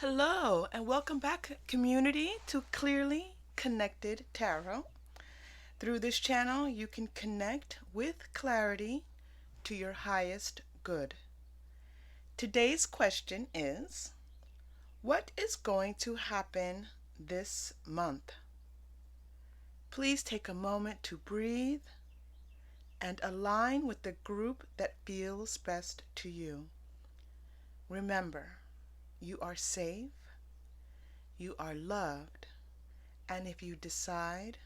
Hello, and welcome back, community, to Clearly Connected Tarot. Through this channel, you can connect with clarity to your highest good. Today's question is, what is going to happen this month? Please take a moment to breathe and align with the group that feels best to you. Remember, you are safe, you are loved, and if you decide,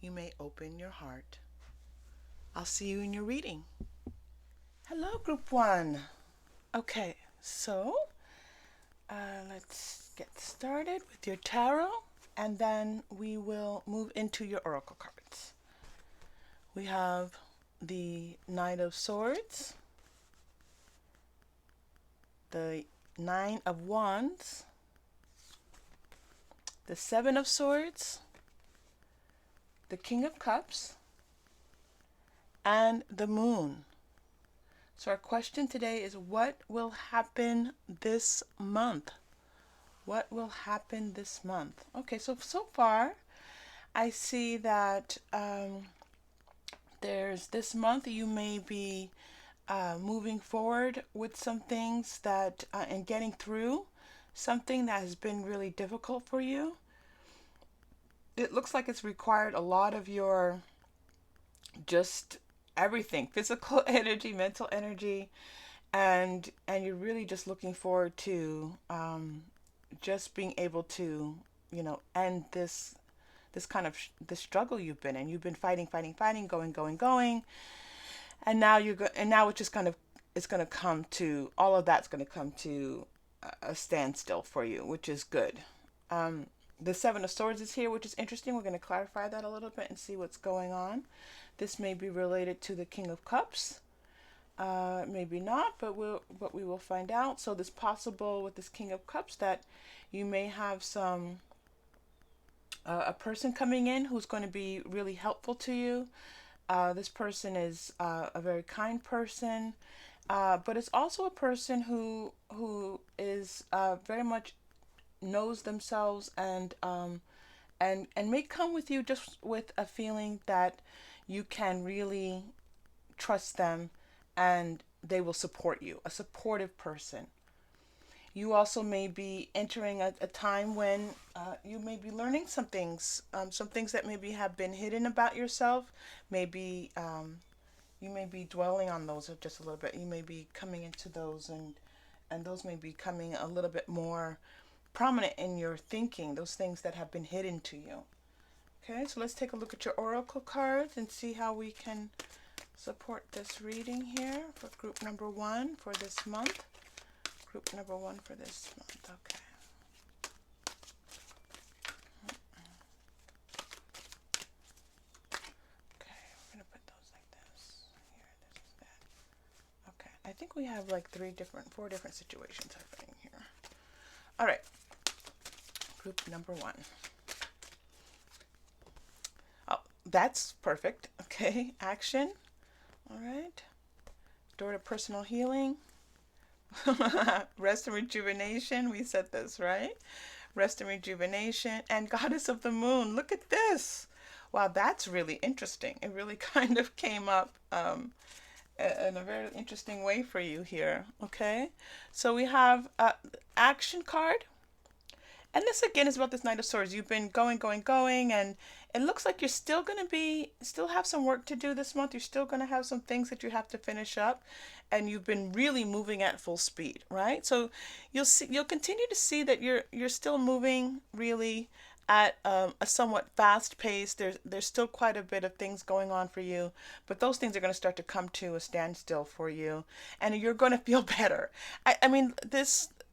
you may open your heart. I'll see you in your reading. Hello, Group 1. Okay, so let's get started with your tarot, and then we will move into your oracle cards. We have the Knight of Swords, the Nine of Wands, the Seven of Swords, the King of Cups, and the Moon. So our question today is, what will happen this month? What will happen this month? Okay, so far, I see that there's this month you may be moving forward with some things that and getting through something that has been really difficult for you. It looks like it's required a lot of your just everything, physical energy, mental energy, and you're really just looking forward to just being able to end this kind of the struggle you've been in. You've been fighting, going, and now now it's just kind of it's going to come to all of that's going to come to a standstill for you, which is good. The Seven of Swords is here, which is interesting. We're going to clarify that a little bit and see what's going on. This may be related to the King of Cups. Maybe not, but we will find out. So it's possible with this King of Cups that you may have some a person coming in who's going to be really helpful to you. This person is a very kind person, but it's also a person who is very much knows themselves and may come with you just with a feeling that you can really trust them and they will support you, a supportive person. You also may be entering a time when you may be learning some things that maybe have been hidden about yourself. Maybe you may be dwelling on those just a little bit. You may be coming into those, and those may be coming a little bit more prominent in your thinking, those things that have been hidden to you. Okay, so let's take a look at your oracle cards and see how we can support this reading here for group number 1 for this month. Group number 1 for this month. Okay. Okay, we're going to put those like this. Here, this is that. Okay, I think we have like 4 different situations happening here. All right. Group number 1. Oh, that's perfect. Okay, action. All right. Door to personal healing. Rest and rejuvenation. We said this, right? Rest and rejuvenation. And Goddess of the Moon. Look at this. Wow, that's really interesting. It really kind of came up in a very interesting way for you here. Okay. So we have action card. And this again is about this Knight of Swords. You've been going, and it looks like you're still going to still have some work to do this month. You're still going to have some things that you have to finish up, and you've been really moving at full speed, right? So you'll continue to see that you're still moving really at a somewhat fast pace. There's still quite a bit of things going on for you, but those things are going to start to come to a standstill for you, and you're going to feel better. I mean,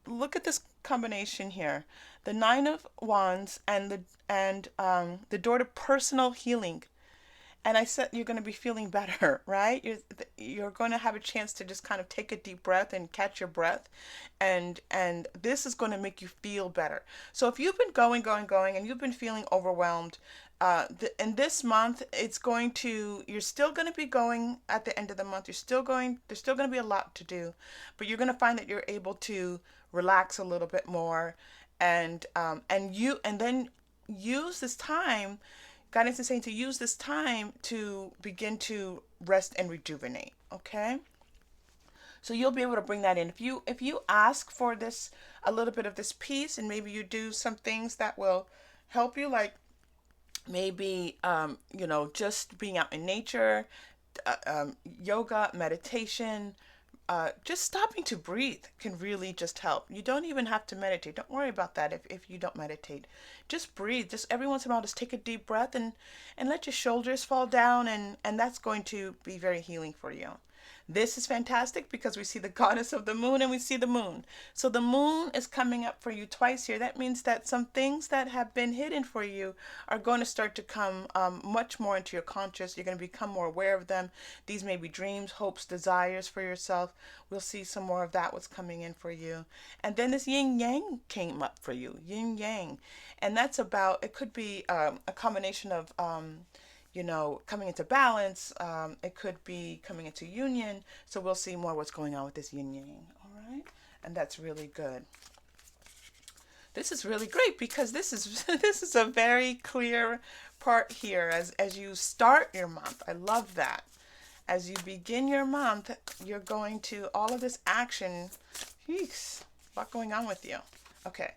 look at this combination here. The Nine of Wands and the door to personal healing. And I said you're going to be feeling better, right? You're going to have a chance to just kind of take a deep breath and catch your breath, and this is going to make you feel better. So if you've been going, and you've been feeling overwhelmed, in this month, you're still going to be going at the end of the month. There's still going to be a lot to do, but you're going to find that you're able to relax a little bit more, and then use this time. Guidance is saying to use this time to begin to rest and rejuvenate. Okay, so you'll be able to bring that in if you ask for this, a little bit of this peace, and maybe you do some things that will help you, like maybe just being out in nature, yoga, meditation, just stopping to breathe can really just help. You don't even have to meditate. Don't worry about that if you don't meditate. Just breathe. Just every once in a while, just take a deep breath and let your shoulders fall down, and that's going to be very healing for you. This is fantastic because we see the goddess of the moon and we see the moon. So the moon is coming up for you twice here. That means that some things that have been hidden for you are going to start to come much more into your conscious. You're going to become more aware of them. These may be dreams, hopes, desires for yourself. We'll see some more of that, what's coming in for you. And then this yin yang came up for you, yin yang. And that's about, it could be a combination of coming into balance. It could be coming into union. So we'll see more what's going on with this yin yang. All right. And that's really good. This is really great because this is this is a very clear part here as you start your month. I love that. As you begin your month, you're going to all of this action. Jeez, a lot going on with you. Okay.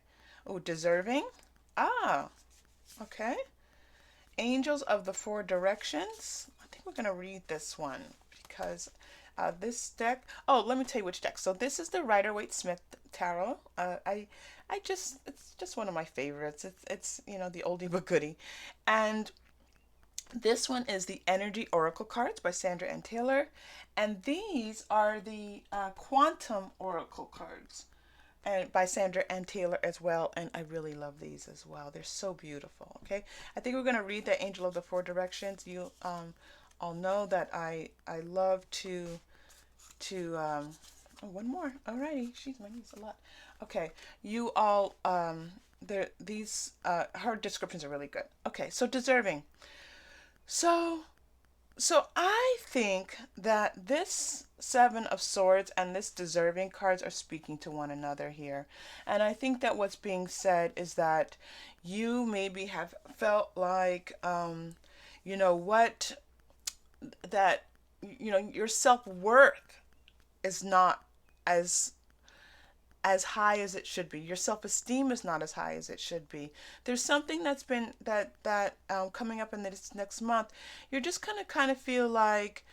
Oh, deserving. Ah, okay. Angels of the Four Directions. I think we're going to read this one because this deck. Oh, let me tell you which deck. So this is the Rider-Waite-Smith Tarot. It's just one of my favorites. It's the oldie but goodie, and this one is the Energy Oracle cards by Sandra Ann Taylor, and these are the Quantum Oracle cards and by Sandra Ann Taylor as well, and I really love these as well. They're so beautiful. Okay, I think we're going to read the Angel of the Four Directions. You all know that I love to oh, one more. Alrighty, she's my niece a lot. Okay, you all these her descriptions are really good. Okay, so deserving. So I think that this Seven of Swords and this deserving cards are speaking to one another here. And I think that what's being said is that you maybe have felt like, your self-worth is not as high as it should be. Your self-esteem is not as high as it should be. There's something that's been that coming up in this next month. You're just gonna kind of feel like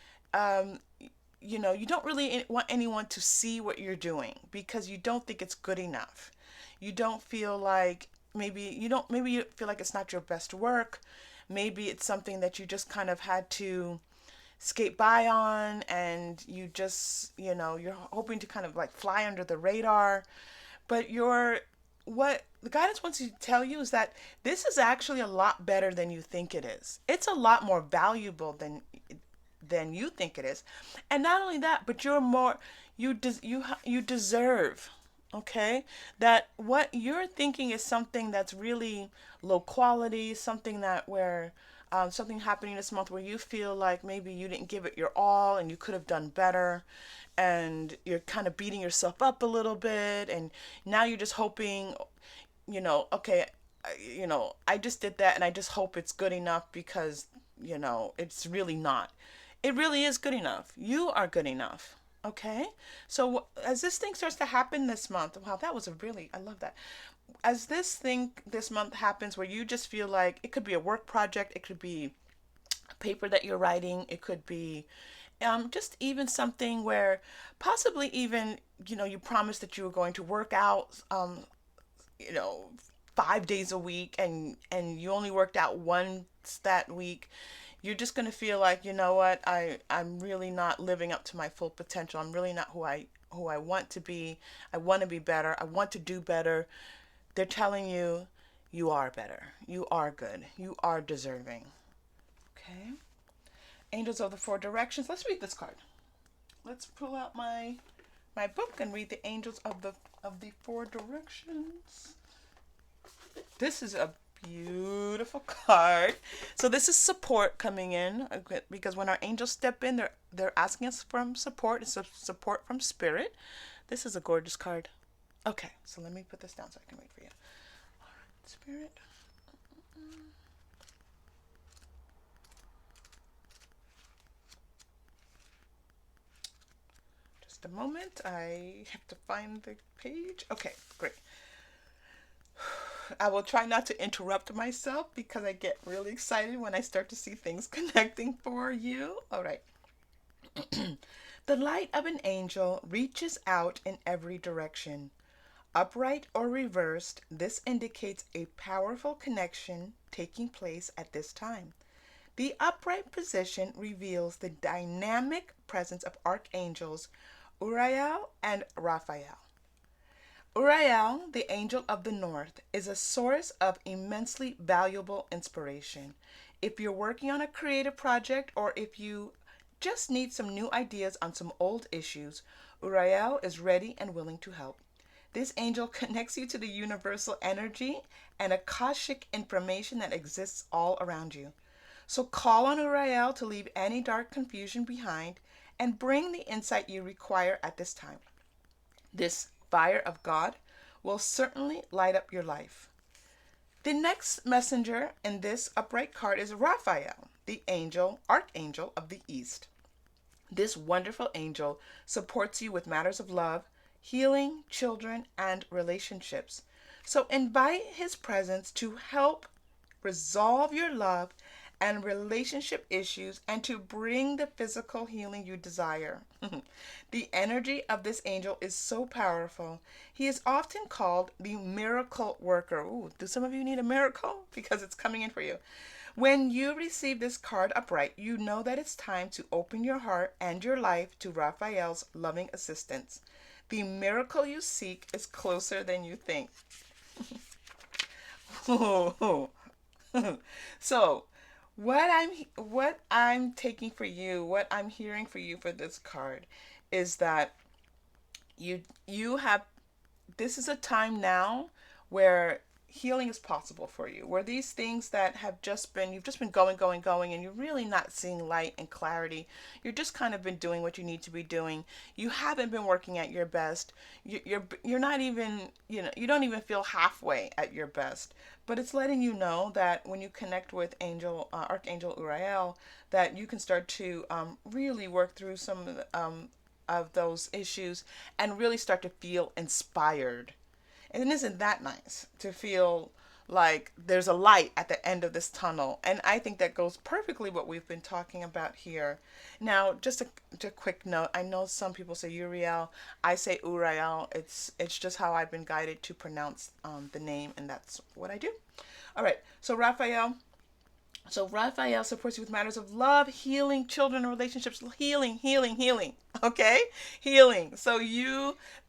you don't really want anyone to see what you're doing because you don't think it's good enough. You don't feel like maybe you feel like it's not your best work. Maybe it's something that you just kind of had to skate by on, and you just you're hoping to kind of like fly under the radar, but what the guidance wants to tell you is that this is actually a lot better than you think it is. It's a lot more valuable than you think it is, and not only that, but you deserve. Okay, that what you're thinking is something that's really low quality, something that where something happening this month where you feel like maybe you didn't give it your all and you could have done better, and you're kind of beating yourself up a little bit, and now you're just hoping, okay, I just did that and I just hope it's good enough because, it's really not. It really is good enough. You are good enough. Okay? So as this thing starts to happen this month, wow, I love that. As this thing this month happens where you just feel like it could be a work project, it could be a paper that you're writing, it could be just even something where possibly even, you promised that you were going to work out, 5 days a week, and you only worked out once that week. You're just going to feel like, you know what, I'm really not living up to my full potential. I'm really not who I want to be. I want to be better. I want to do better. They're telling you, you are better. You are good. You are deserving. Okay. Angels of the Four Directions. Let's read this card. Let's pull out my book and read the Angels of the Four Directions. This is a beautiful card. So this is support coming in, because when our angels step in, they're asking us for support. It's a support from spirit. This is a gorgeous card. Okay, so let me put this down so I can wait for you. All right, Spirit. Just a moment. I have to find the page. Okay, great. I will try not to interrupt myself because I get really excited when I start to see things connecting for you. All right. The light of an angel reaches out in every direction. Upright or reversed, this indicates a powerful connection taking place at this time. The upright position reveals the dynamic presence of archangels Uriel and Raphael. Uriel, the angel of the north, is a source of immensely valuable inspiration. If you're working on a creative project or if you just need some new ideas on some old issues, Uriel is ready and willing to help. This angel connects you to the universal energy and Akashic information that exists all around you. So call on Uriel to leave any dark confusion behind and bring the insight you require at this time. This fire of God will certainly light up your life. The next messenger in this upright card is Raphael, the angel, archangel of the east. This wonderful angel supports you with matters of love, healing, children, and relationships. So invite his presence to help resolve your love and relationship issues and to bring the physical healing you desire. The energy of this angel is so powerful. He is often called the miracle worker. Ooh, do some of you need a miracle? Because it's coming in for you. When you receive this card upright, you know that it's time to open your heart and your life to Raphael's loving assistance. The miracle you seek is closer than you think. So, what I'm taking for you, what I'm hearing for you for this card is that you have this is a time now where healing is possible for you, where these things that have just been you've just been going and you're really not seeing light and clarity. You're just kind of been doing what you need to be doing. You haven't been working at your best. You're not even, you don't even feel halfway at your best. But it's letting you know that when you connect with Archangel Uriel, that you can start to really work through some of those issues and really start to feel inspired. And isn't that nice to feel like there's a light at the end of this tunnel? And I think that goes perfectly what we've been talking about here. Now, just a quick note. I know some people say Uriel. I say Uriel. It's just how I've been guided to pronounce the name, and that's what I do. All right. So Raphael supports you with matters of love, healing, children, relationships, healing. Okay? Healing. So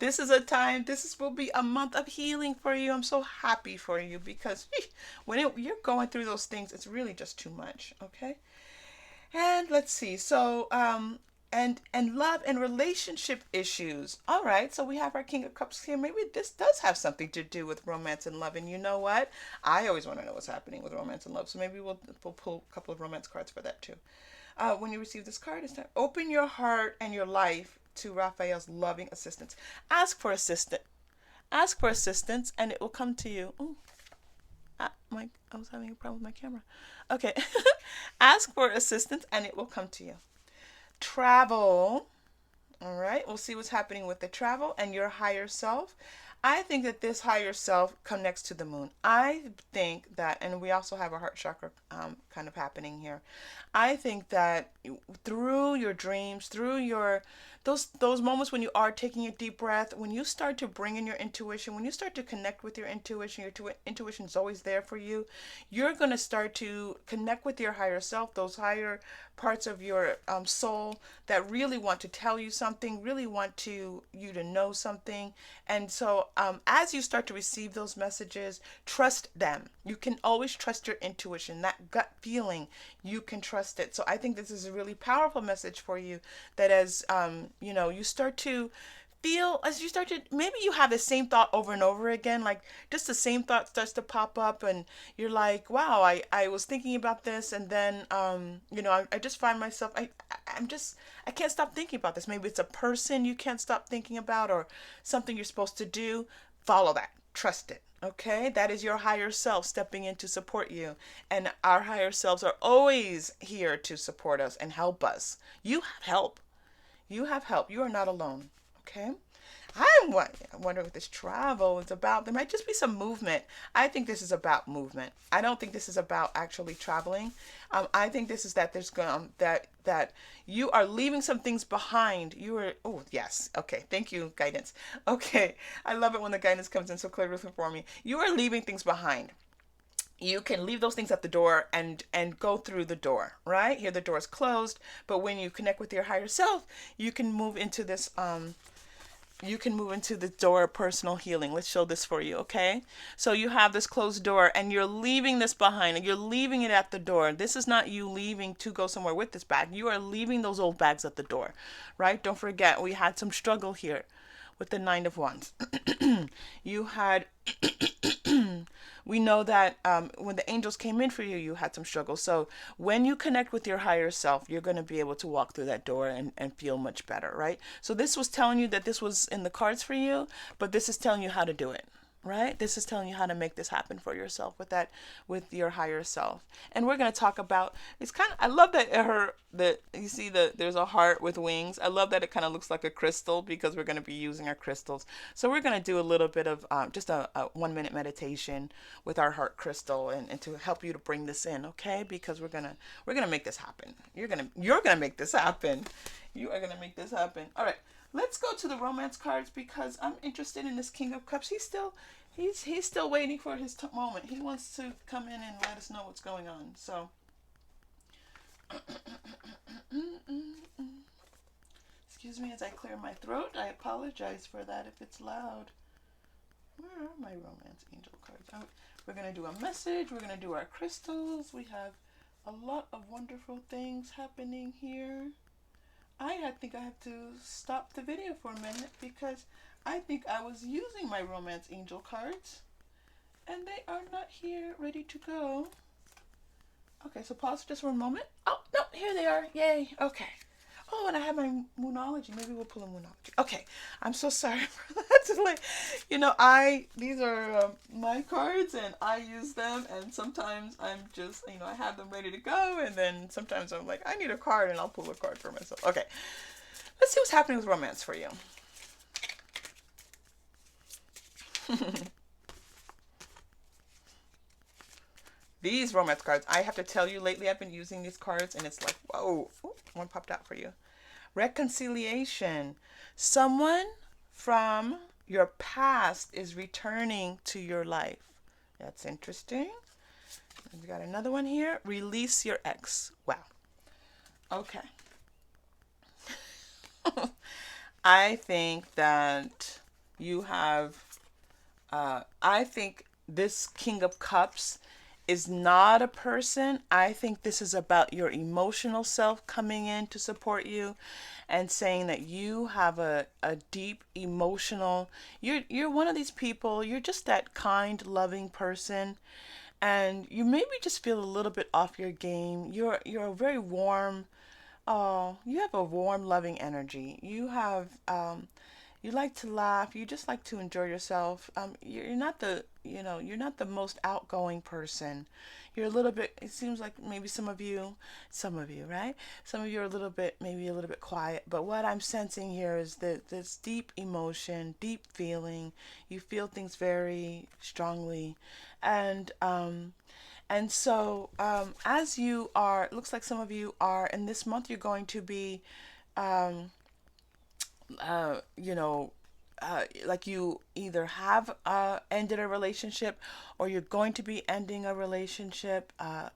this is a time, will be a month of healing for you. I'm so happy for you because you're going through those things, it's really just too much. Okay? And let's see. So, and love and relationship issues. All right, so we have our King of Cups here. Maybe this does have something to do with romance and love. And you know what? I always want to know what's happening with romance and love. So maybe we'll pull a couple of romance cards for that too. When you receive this card, it's time open your heart and your life to Raphael's loving assistance. Ask for assistance. Ask for assistance, and it will come to you. Ooh. I was having a problem with my camera. Okay. Ask for assistance, and it will come to you. Travel. All right, we'll see what's happening with the travel and your higher self. I think that this higher self connects to the moon. I think that, and we also have a heart chakra kind of happening here. I think that through your dreams, through those moments when you are taking a deep breath, when you start to bring in your intuition, when you start to connect with your intuition intuition is always there for you. You're going to start to connect with your higher self, those higher parts of your soul that really want to tell you something, really want you to know something. And so as you start to receive those messages, trust them. You can always trust your intuition, that gut feeling, you can trust it. So I think this is a really powerful message for you, that as you start to feel, as you start to, maybe you have the same thought over and over again, like just the same thought starts to pop up, and you're like, wow, I was thinking about this, and then I just find myself, I'm just, I can't stop thinking about this. Maybe it's a person you can't stop thinking about, or something you're supposed to do. Follow that, trust it. Okay, that is your higher self stepping in to support you. And our higher selves are always here to support us and help us. You have help. You have help. You are not alone. Okay? I wonder what this travel is about. There might just be some movement. I think this is about movement. I don't think this is about actually traveling. I think this is that there's that you are leaving some things behind. You are, oh yes, okay. Thank you, guidance. Okay, I love it when the guidance comes in so clearly for me. You are leaving things behind. You can leave those things at the door and go through the door, right? Here the door is closed, but when you connect with your higher self, you can move into this you can move into the door of personal healing. Let's show this for you, okay? So you have this closed door and you're leaving this behind, and you're leaving it at the door. This is not you leaving to go somewhere with this bag. You are leaving those old bags at the door, right? Don't forget, we had some struggle here with the Nine of Wands. You had we know that when the angels came in for you, you had some struggle. So when you connect with your higher self, you're going to be able to walk through that door and feel much better, right? So this was telling you that this was in the cards for you, but this is telling you how to do it. Right? This is telling you how to make this happen for yourself with your higher self. And we're going to talk about, it's kind of, I love that you see there's a heart with wings. I love that it kind of looks like a crystal, because we're going to be using our crystals. So we're going to do a little bit of just a 1 minute meditation with our heart crystal, and to help you to bring this in, okay? Because we're going to make this happen. You're going to make this happen. You are going to make this happen. All right. Let's go to the romance cards, because I'm interested in this King of Cups. He's still waiting for his moment. He wants to come in and let us know what's going on. So, excuse me as I clear my throat. I apologize for that if it's loud. Where are my romance angel cards? We're going to do a message. We're going to do our crystals. We have a lot of wonderful things happening here. I think I have to stop the video for a minute, because I think I was using my romance angel cards and they are not here ready to go. Okay, so pause just for a moment. Oh, no, here they are. Yay. Okay. Oh, and I have my Moonology. Maybe we'll pull a Moonology. Okay, I'm so sorry for that. These are my cards, and I use them, and sometimes I'm just, I have them ready to go, and then sometimes I'm like, I need a card, and I'll pull a card for myself. Okay, let's see what's happening with romance for you. These romance cards, I have to tell you, lately I've been using these cards, and it's like, whoa, one popped out for you. Reconciliation. Someone from your past is returning to your life. That's interesting. We got another one here. Release your ex. Wow. Okay. I think that you have, I think this King of Cups is not a person. I think this is about your emotional self coming in to support you and saying that you have a deep emotional, you're one of these people, you're just that kind, loving person, and you maybe just feel a little bit off your game. You're a very warm, oh, you have a warm, loving energy. You have you like to laugh. You just like to enjoy yourself. You're not you're not the most outgoing person. You're a little bit, it seems like maybe some of you, right? Some of you are maybe a little bit quiet. But what I'm sensing here is that this deep emotion, deep feeling. You feel things very strongly. And so as you are, it looks like some of you are, in this month, you're going to be, like either have ended a relationship, or you're going to be ending a relationship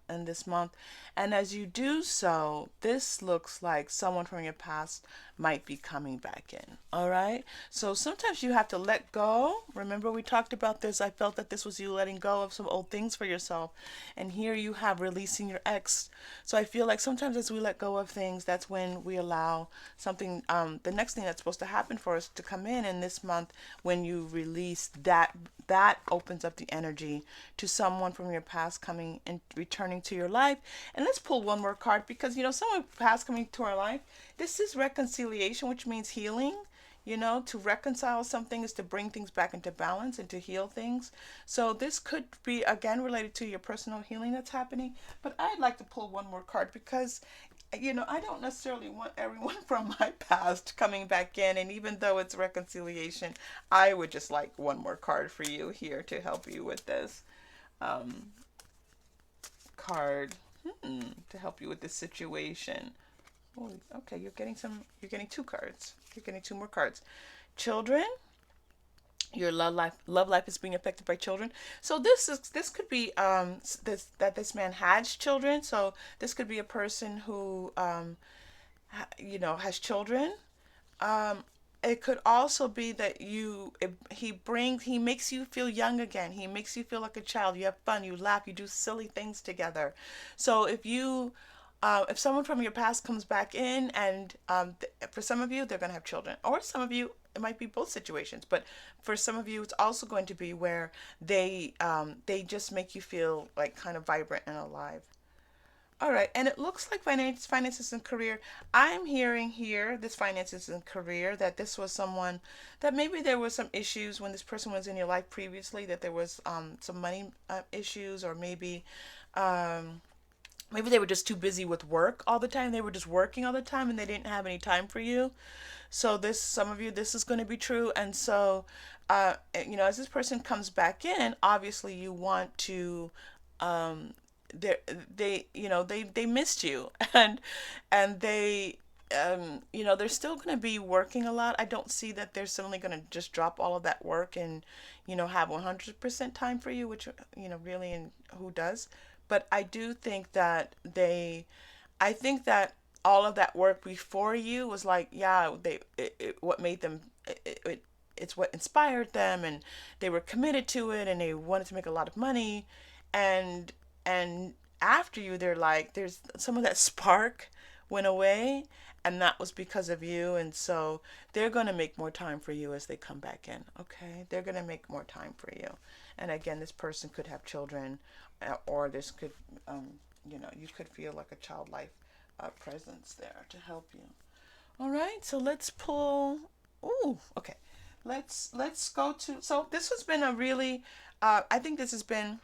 in this month. And as you do so, this looks like someone from your past might be coming back in. All right. So sometimes you have to let go. Remember, we talked about this. I felt that this was you letting go of some old things for yourself. And here you have releasing your ex. So I feel like sometimes as we let go of things, that's when we allow something, the next thing that's supposed to happen for us to come in this month. When you release that, that opens up the energy to someone from your past coming and returning to your life. And let's pull one more card, because someone past coming to our life, this is reconciliation, which means healing. To reconcile something is to bring things back into balance and to heal things. So this could be again related to your personal healing that's happening. But I'd like to pull one more card, because I don't necessarily want everyone from my past coming back in. And even though it's reconciliation, I would just like one more card for you here to help you with this card, to help you with this situation. Oh, okay, you're getting two cards. You're getting two more cards. Children, your love life is being affected by children. So this could be this man has children. So this could be a person who has children. It could also be that he makes you feel young again. He makes you feel like a child. You have fun, you laugh, you do silly things together. So if someone from your past comes back in, and for some of you, they're going to have children, or some of you, it might be both situations. But for some of you, it's also going to be where they just make you feel like kind of vibrant and alive. All right, and it looks like finances and career. I'm hearing here, this finances and career, that this was someone that maybe there was some issues when this person was in your life previously. That there was some money issues, or maybe they were just too busy with work all the time. They were just working all the time, and they didn't have any time for you. So some of you, this is going to be true. And so, as this person comes back in, obviously you want to, they they missed you, and they're still going to be working a lot. I don't see that they're suddenly going to just drop all of that work and have 100% time for you, which really, and who does? But I do think that I think that all of that work before you was like, yeah, what made them, it's what inspired them, and they were committed to it, and they wanted to make a lot of money. And and after you, they're like, there's some of that spark went away, and that was because of you. And so they're going to make more time for you as they come back in. Okay, they're going to make more time for you. And again, this person could have children, or this could you could feel like a childlike presence there to help you. All right, so let's pull. Ooh, okay, let's go to. So this has been a really I think this has been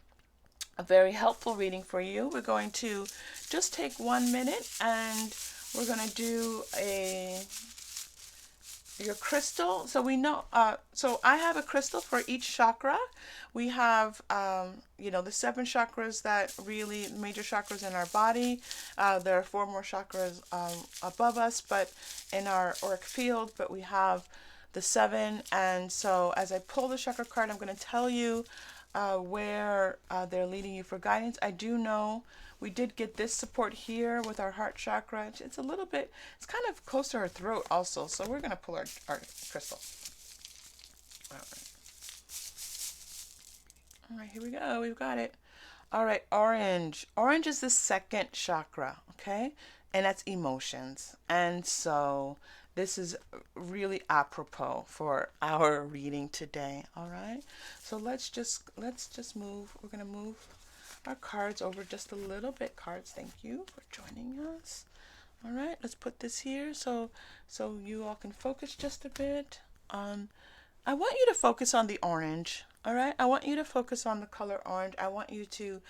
a very helpful reading for you. We're going to just take 1 minute, and we're going to do your crystal. So we know, so I have a crystal for each chakra. We have, the 7 chakras that really major chakras in our body. There are 4 more chakras above us, but in our auric field, but we have the 7. And so as I pull the chakra card, I'm going to tell you where they're leading you for guidance. I do know we did get this support here with our heart chakra. It's a little bit, it's kind of close to our throat also. So we're going to pull our crystal. All right. All right, here we go. We've got it. All right, orange. Orange is the 2nd chakra, okay? And that's emotions. And so this is really apropos for our reading today. All right, so let's just move. We're gonna move our cards over just a little bit. Cards, thank you for joining us. All right, let's put this here so you all can focus just a bit on. I want you to focus on the orange. All right, I want you to focus on the color orange. I want you to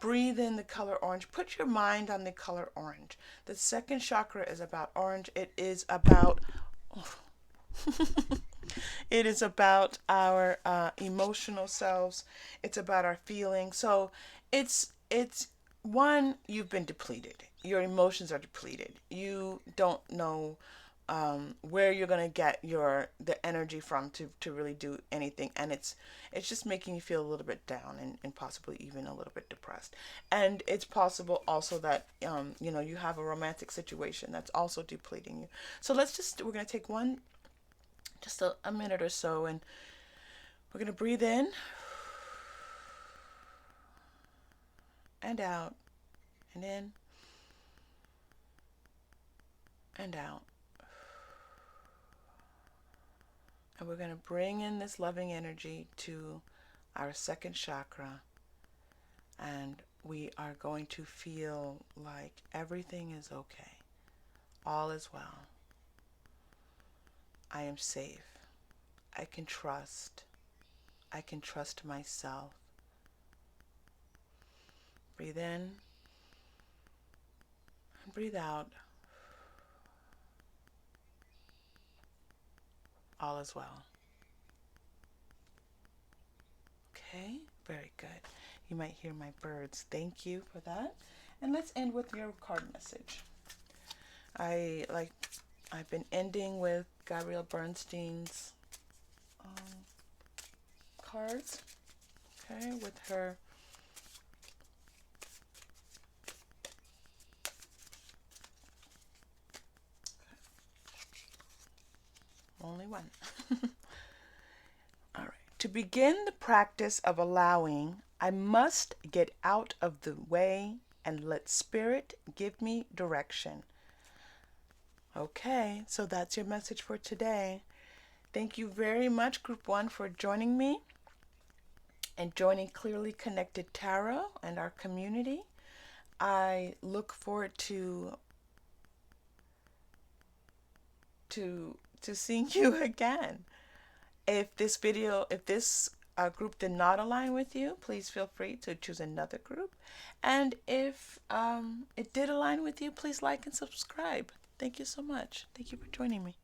breathe in the color orange. Put your mind on the color orange. The 2nd chakra is about orange. It is about it is about our emotional selves. It's about our feelings. So it's one, you've been depleted. Your emotions are depleted. You don't know where you're gonna get the energy from to really do anything, and it's just making you feel a little bit down and possibly even a little bit depressed. And it's possible also that you have a romantic situation that's also depleting you. So we're gonna take just a minute or so, and we're gonna breathe in and out, and in and out. And we're going to bring in this loving energy to our second chakra. And we are going to feel like everything is okay. All is well. I am safe. I can trust. I can trust myself. Breathe in and breathe out. All is well. Okay, very good. You might hear my birds. Thank you for that. And let's end with your card message. I've been ending with Gabrielle Bernstein's cards. Okay, with her only one. All right. To begin the practice of allowing, I must get out of the way and let Spirit give me direction. Okay, so that's your message for today. Thank you very much, Group 1, for joining me and joining Clearly Connected Tarot and our community. I look forward to seeing you again. If this group did not align with you, please feel free to choose another group. And if it did align with you, please like and subscribe. Thank you so much. Thank you for joining me.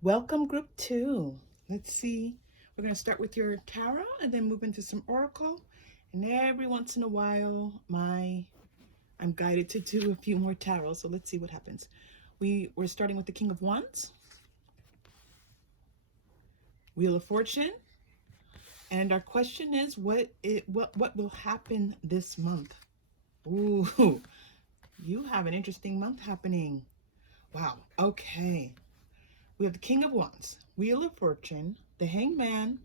Welcome, Group 2. Let's see. We're going to start with your tarot and then move into some oracle. And every once in a while, I'm guided to do a few more tarot. So let's see what happens. We're starting with the King of Wands, Wheel of Fortune, and our question is, what will happen this month? Ooh, you have an interesting month happening. Wow. Okay. We have the King of Wands, Wheel of Fortune, the Hangman,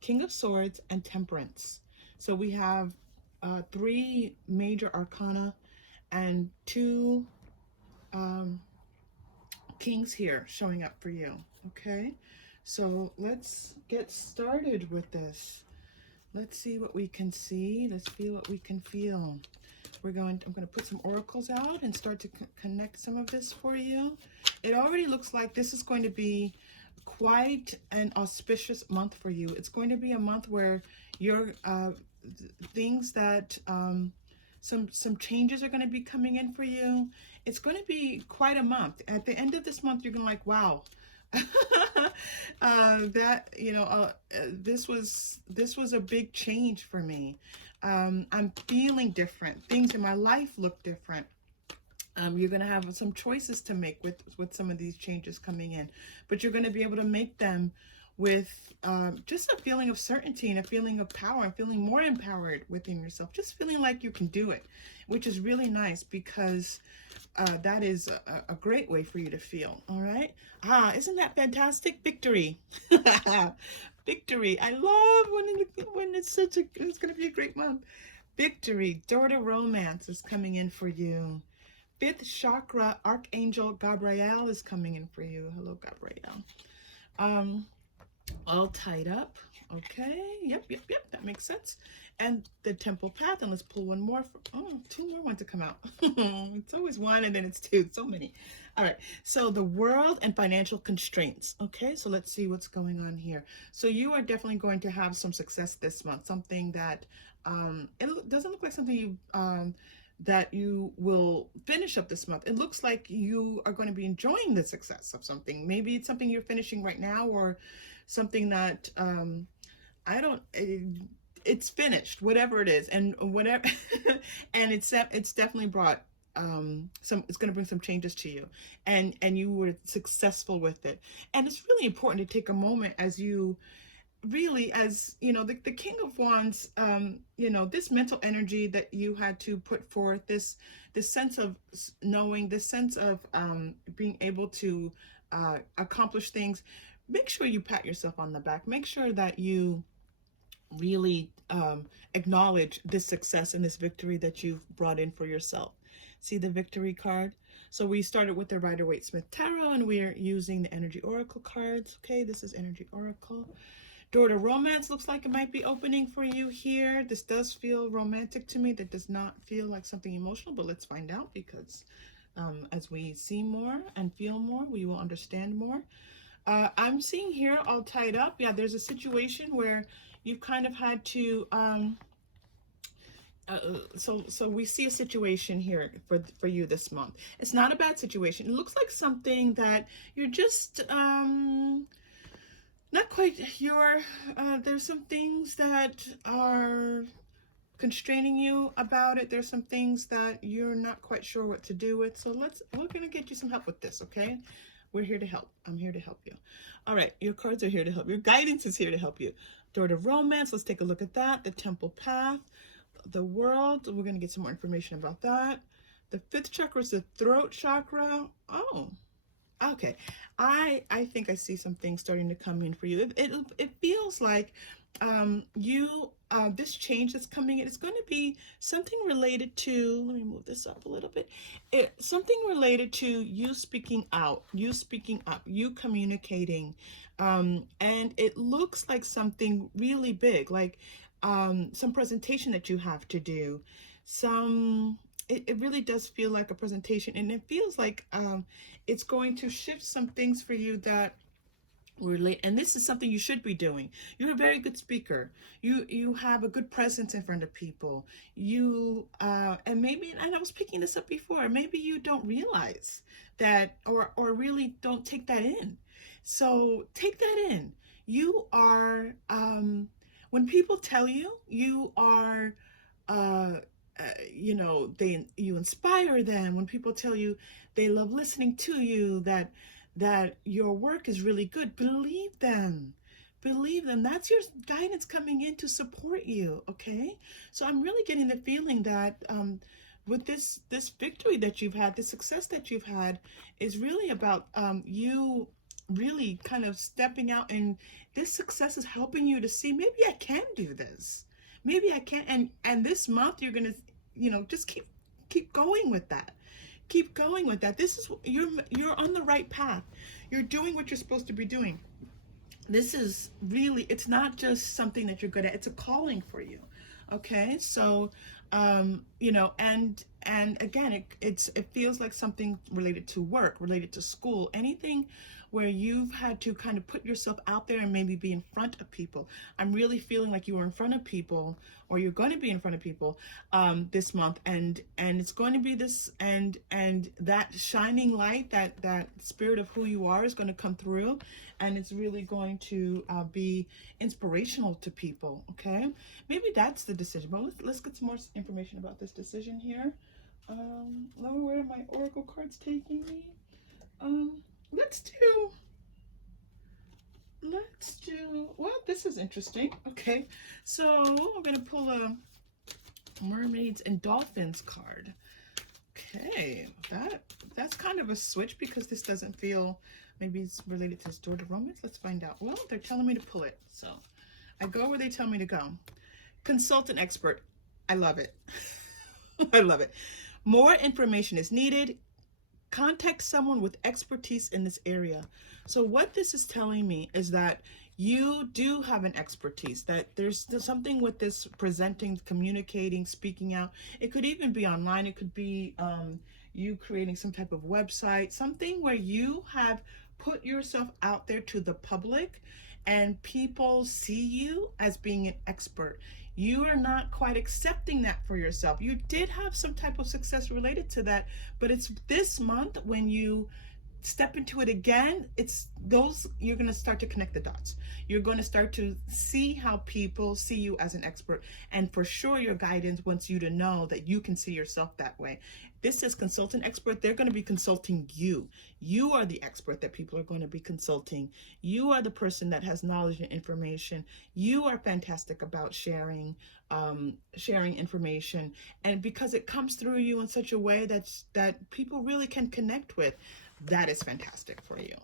King of Swords, and Temperance. So we have 3 major arcana and 2 kings here showing up for you. Okay, so let's get started with this. Let's see what we can see. Let's feel what we can feel. I'm going to put some oracles out and start to connect some of this for you. It already looks like this is going to be quite an auspicious month for you. It's going to be a month where your things that some changes are going to be coming in for you. It's going to be quite a month. At the end of this month, you're going to like, wow, this was a big change for me. I'm feeling different. Things in my life look different. You're going to have some choices to make with some of these changes coming in, but you're going to be able to make them with just a feeling of certainty and a feeling of power and feeling more empowered within yourself, just feeling like you can do it, which is really nice because that is a great way for you to feel. All right. Isn't that fantastic? Victory. Victory. I love when it's going to be a great month. Victory. Door to Romance is coming in for you. 5th chakra, Archangel Gabriel is coming in for you. Hello, Gabriel. All tied up. Okay. Yep. That makes sense. And the Temple Path. And let's pull one more. 2 more want to come out. It's always 1 and then it's 2. So many. All right. So the World and Financial Constraints. Okay. So let's see what's going on here. So you are definitely going to have some success this month. Something that it doesn't look like something you that you will finish up this month. It looks like you are going to be enjoying the success of something. Maybe it's something you're finishing right now, or something that it's finished, whatever it is, and whatever and it's definitely brought it's going to bring some changes to you, and you were successful with it. And it's really important to take a moment as you really, as you know, the King of Wands, you know, this mental energy that you had to put forth, this sense of knowing, this sense of being able to accomplish things. Make sure you pat yourself on the back. Make sure that you really acknowledge this success and this victory that you've brought in for yourself. See the victory card? So we started with the Rider-Waite-Smith Tarot, and we're using the Energy Oracle cards. Okay, this is Energy Oracle. Door to Romance looks like it might be opening for you here. This does feel romantic to me. That does not feel like something emotional, but let's find out, because as we see more and feel more, we will understand more. I'm seeing here all tied up. Yeah, there's a situation where you've kind of had to so we see a situation here for you this month. It's not a bad situation. It looks like something that you're just not quite there's some things that are constraining you about it. There's some things that you're not quite sure what to do with. So we're gonna get you some help with this, okay? We're here to help. I'm here to help you. All right, your cards are here to help. Your guidance is here to help you. Door to Romance, let's take a look at that. The Temple Path, the World, we're going to get some more information about that. The fifth chakra is the throat chakra. Oh, okay. I think I see some things starting to come in for you. It feels like this change that's coming in, it's going to be something related to, let me move this up a little bit. Something related to you speaking out, you speaking up, you communicating. And it looks like something really big, like some presentation that you have to do. It really does feel like a presentation, and it feels like it's going to shift some things for you that relate. And this is something you should be doing. You're a very good speaker. You have a good presence in front of people. And maybe, and I was picking this up before, maybe you don't realize that, or really don't take that in. So take that in. You are, when people tell you, you are, you know, you inspire them. When people tell you they love listening to you, that your work is really good, believe them. Believe them. That's your guidance coming in to support you, okay? So I'm really getting the feeling that with this victory that you've had, this success that you've had, is really about you really kind of stepping out, and this success is helping you to see, maybe I can do this. Maybe I can. And this month you're gonna, you know, just keep going with that. Keep going with that. This is, you're on the right path. You're doing what you're supposed to be doing. This is really, it's not just something that you're good at, it's a calling for you. Okay, so you know, and again, it feels like something related to work, related to school, anything where you've had to kind of put yourself out there and maybe be in front of people. I'm really feeling like you are in front of people, or you're going to be in front of people this month, and it's going to be this, and that shining light, that spirit of who you are is going to come through, and it's really going to be inspirational to people. Okay, maybe that's the decision, but let's get some more information about this decision here. Where are my oracle cards taking me? Let's do, well, this is interesting. Okay, so I'm gonna pull a Mermaids and Dolphins card. Okay, that's kind of a switch, because this doesn't feel, maybe it's related to this Door to Romance. Let's find out. Well, they're telling me to pull it, so I go where they tell me to go. Consult an expert. I love it. I love it. More information is needed. Contact someone with expertise in this area. So what this is telling me is that you do have an expertise, that there's something with this presenting, communicating, speaking out. It could even be online. It could be you creating some type of website, something where you have put yourself out there to the public, and people see you as being an expert. You are not quite accepting that for yourself. You did have some type of success related to that, but it's this month when you step into it again, it's those, you're going to start to connect the dots. You're going to start to see how people see you as an expert. And for sure, your guidance wants you to know that you can see yourself that way. This is consultant expert. They're going to be consulting you. You are the expert that people are going to be consulting. You are the person that has knowledge and information. You are fantastic about sharing information, and because it comes through you in such a way that people really can connect with, that is fantastic for you.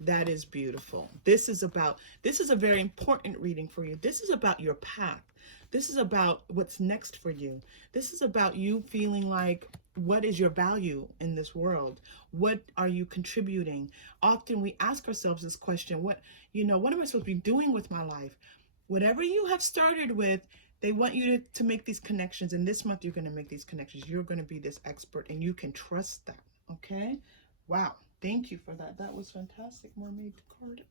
That is beautiful. This is a very important reading for you. This is about your path. This is about what's next for you. This is about you feeling like, what is your value in this world? What are you contributing? Often we ask ourselves this question, what am I supposed to be doing with my life? Whatever you have started with, they want you to make these connections. And this month, you're going to make these connections. You're going to be this expert, and you can trust that. Okay? Wow. Thank you for that. That was fantastic, Mermaid card.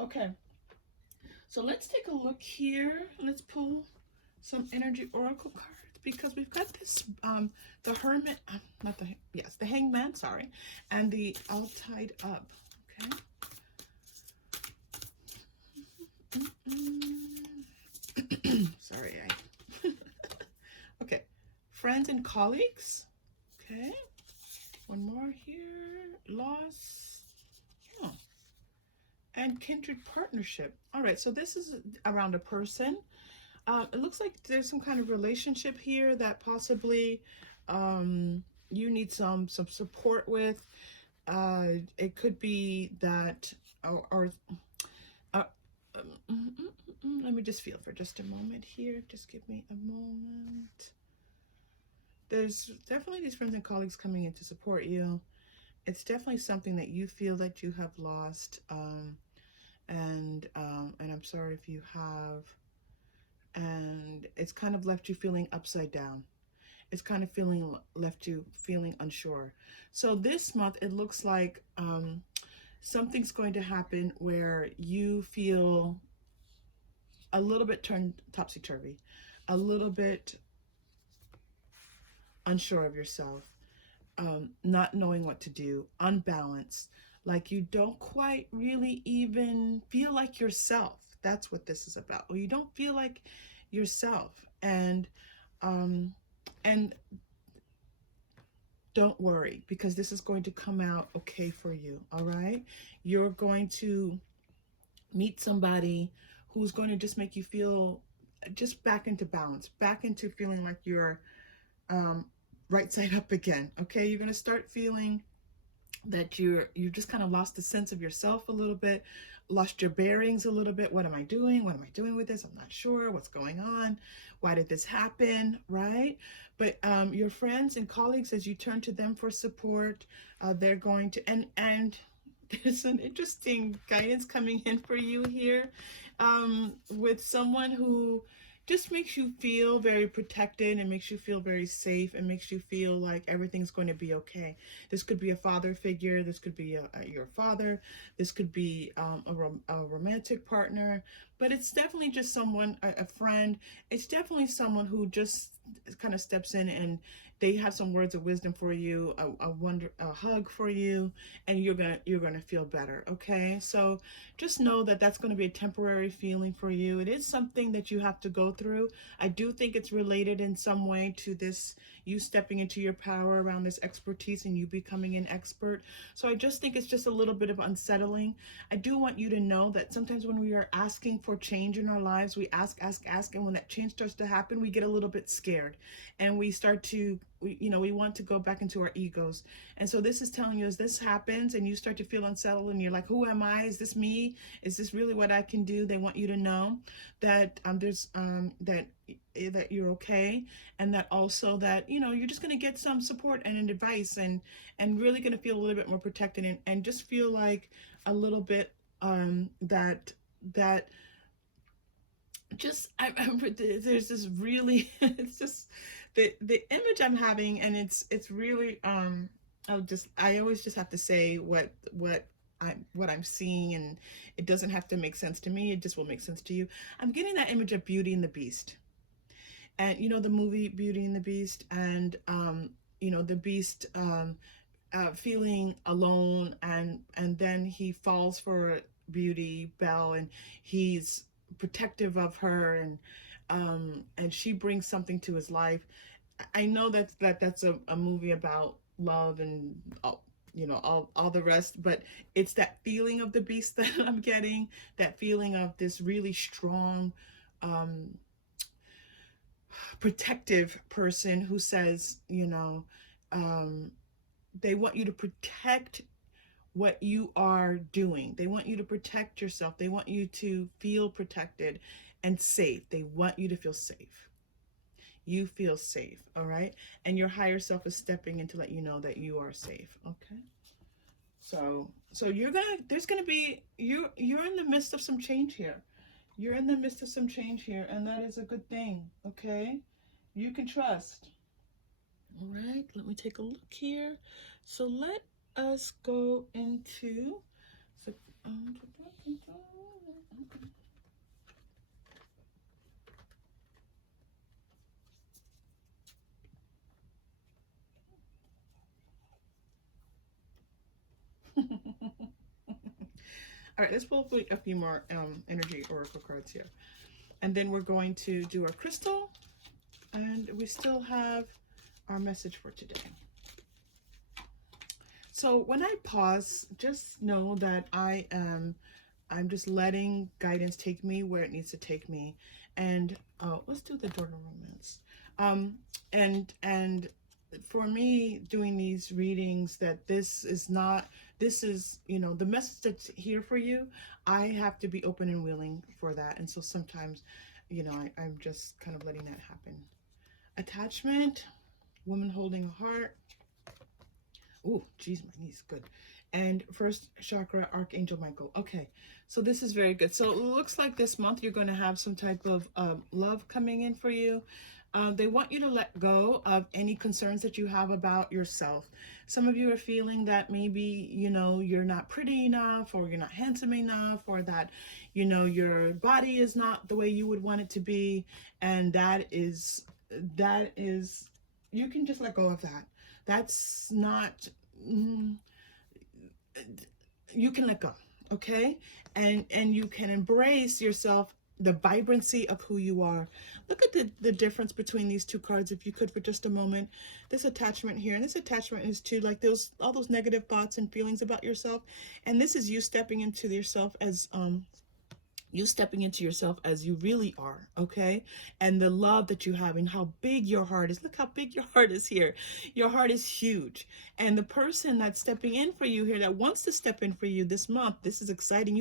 Okay. So let's take a look here. Let's pull some energy oracle cards, because we've got this, the Hermit, the Hangman, sorry, and the All Tied Up. Okay. Sorry, okay. Friends and colleagues. Okay. One more here. Loss. Yeah. And kindred partnership. All right, so this is around a person. It looks like there's some kind of relationship here that possibly you need some support with. It could be that, let me just feel for just a moment here. Just give me a moment. There's definitely these friends and colleagues coming in to support you. It's definitely something that you feel that you have lost, and I'm sorry if you have, and it's kind of left you feeling upside down. It's kind of left you feeling unsure. So this month, it looks like something's going to happen where you feel a little bit turned topsy-turvy, a little bit unsure of yourself, not knowing what to do, unbalanced, like you don't quite really even feel like yourself. That's what this is about. Well, you don't feel like yourself, and don't worry, because this is going to come out okay for you. All right, you're going to meet somebody who's going to just make you feel just back into balance, back into feeling like you're right side up again. Okay, you're going to start feeling that you just kind of lost the sense of yourself a little bit, lost your bearings a little bit. What am I doing? What am I doing with this? I'm not sure what's going on. Why did this happen? Right? But your friends and colleagues, as you turn to them for support, they're going to, and there's an interesting guidance coming in for you here, with someone who just makes you feel very protected and makes you feel very safe and makes you feel like everything's going to be okay. This could be a father figure. This could be your father. This could be a romantic partner. But it's definitely just someone, a friend. It's definitely someone who just kind of steps in, and they have some words of wisdom for you, a hug for you, and you're gonna feel better. Okay, so just know that that's going to be a temporary feeling for you. It is something that you have to go through. I do think it's related in some way to this, you stepping into your power around this expertise and you becoming an expert. So I just think it's just a little bit of unsettling. I do want you to know that sometimes when we are asking for change in our lives, we ask, and when that change starts to happen, we get a little bit scared, and we start to, we want to go back into our egos. And so this is telling you, as this happens and you start to feel unsettled and you're like, who am I? Is this me? Is this really what I can do? They want you to know that that you're okay, and that also that you're just going to get some support and advice, and really going to feel a little bit more protected, and just feel like a little bit that just there's this really it's just the image I'm having, and it's really I always just have to say what I'm seeing, and it doesn't have to make sense to me. It just will make sense to you. I'm getting that image of Beauty and the Beast, and the movie Beauty and the Beast, and the Beast feeling alone, and then he falls for Beauty Belle, and he's protective of her, and she brings something to his life. I know that's a movie about love and all the rest, but it's that feeling of the beast that I'm getting, that feeling of this really strong, um, protective person who says, um, they want you to protect what you are doing. They want you to protect yourself. They want you to feel protected and safe. They want you to feel safe. You feel safe, all right? And your higher self is stepping in to let you know that you are safe, okay? So there's gonna be, you're in the midst of some change here. You're in the midst of some change here, and that is a good thing, okay? You can trust. All right, let me take a look here. So let us go into, so, all right, let's pull a few more energy oracle cards here. And then we're going to do our crystal, and we still have our message for today. So when I pause, just know that I'm just letting guidance take me where it needs to take me. And let's do the Jordan Romance. And for me, doing these readings, that this is the message that's here for you. I have to be open and willing for that. And so sometimes, I'm just kind of letting that happen. Attachment, woman holding a heart. Oh, geez, my knees, good. And first chakra, Archangel Michael. Okay, so this is very good. So it looks like this month you're going to have some type of love coming in for you. They want you to let go of any concerns that you have about yourself. Some of you are feeling that maybe, you're not pretty enough, or you're not handsome enough, or that, your body is not the way you would want it to be. And that is, you can just let go of that. That's not, you can let go, okay? And you can embrace yourself, the vibrancy of who you are. Look at the difference between these two cards, if you could, for just a moment. This attachment here, and this attachment is to like all those negative thoughts and feelings about yourself. And this is you stepping into yourself as you really are, okay? And the love that you have, and how big your heart is. Look how big your heart is here. Your heart is huge. And the person that's stepping in for you here, that wants to step in for you this month, this is exciting.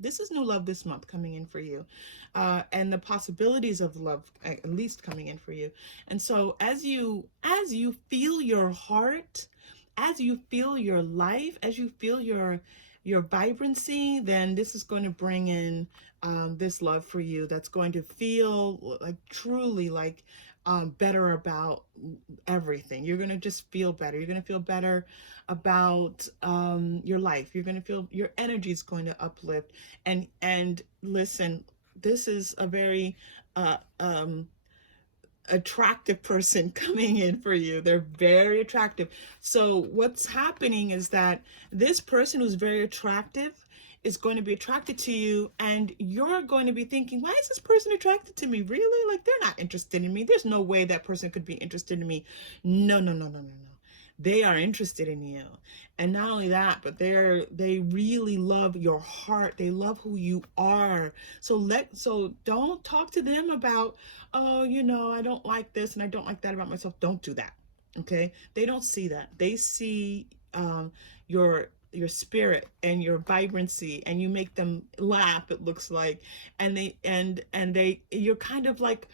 This is new love this month coming in for you. And the possibilities of love at least coming in for you. And so as you feel your heart, as you feel your life, as you feel your vibrancy, then this is going to bring in this love for you that's going to feel like truly like better about everything. You're going to just feel better. You're going to feel better about your life. You're going to feel your energy is going to uplift. And listen, this is a very attractive person coming in for you. They're very attractive. So what's happening is that this person who's very attractive is going to be attracted to you, and you're going to be thinking, why is this person attracted to me? Really? Like, they're not interested in me. There's no way that person could be interested in me. No, no, no, no, no, no. They are interested in you. And not only that, but they really love your heart. They love who you are. So don't talk to them about, oh, I don't like this and I don't like that about myself. Don't do that. Okay? They don't see that. They see your spirit and your vibrancy, and you make them laugh, it looks like. And you're kind of like,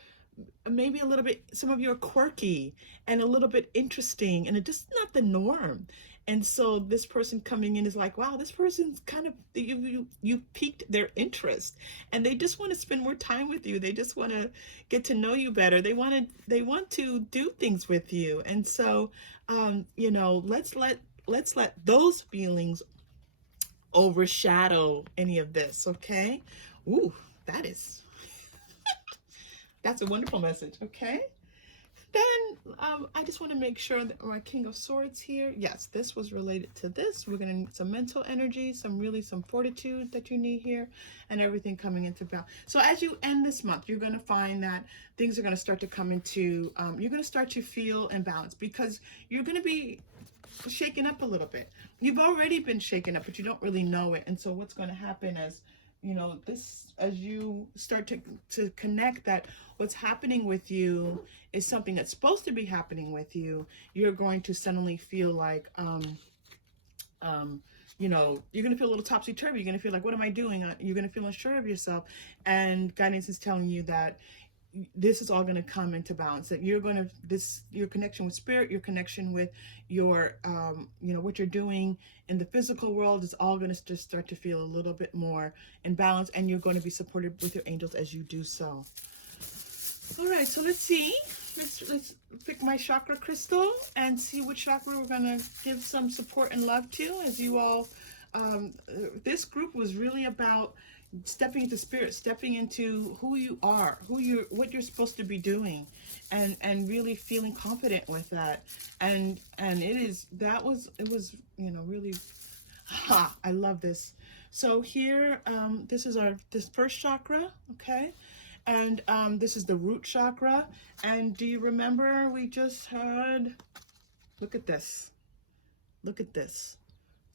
maybe a little bit, some of you are quirky and a little bit interesting, and it's just not the norm. And so this person coming in is like, wow, this person's kind of, you piqued their interest, and they just want to spend more time with you. They just want to get to know you better. They want to do things with you. And so let's let those feelings overshadow any of this, okay? Ooh, that's a wonderful message, okay? Then I just want to make sure that my King of Swords here, yes, this was related to this. We're going to need some mental energy, some fortitude that you need here, and everything coming into balance. So as you end this month, you're going to find that things are going to start to come into, you're going to start to feel in balance, because you're going to be shaken up a little bit. You've already been shaken up, but you don't really know it. And so what's going to happen is, you know, this, as you start to connect that what's happening with you is something that's supposed to be happening with you, you're going to suddenly feel like, you know, you're going to feel a little topsy-turvy. You're going to feel like, what am I doing? You're going to feel unsure of yourself. And guidance is telling you that this is all going to come into balance, that you're going to, your connection with spirit, your connection with your, you know, what you're doing in the physical world is all going to just start to feel a little bit more in balance, and you're going to be supported with your angels as you do so. All right, so let's see. Let's pick my chakra crystal and see what chakra we're going to give some support and love to. As you all, this group was really about stepping into spirit, stepping into who you are, what you're supposed to be doing, and really feeling confident with that. And it was, you know, really, I love this. So here, this is this first chakra, okay? And this is the root chakra. And do you remember we just had, look at this. Look at this.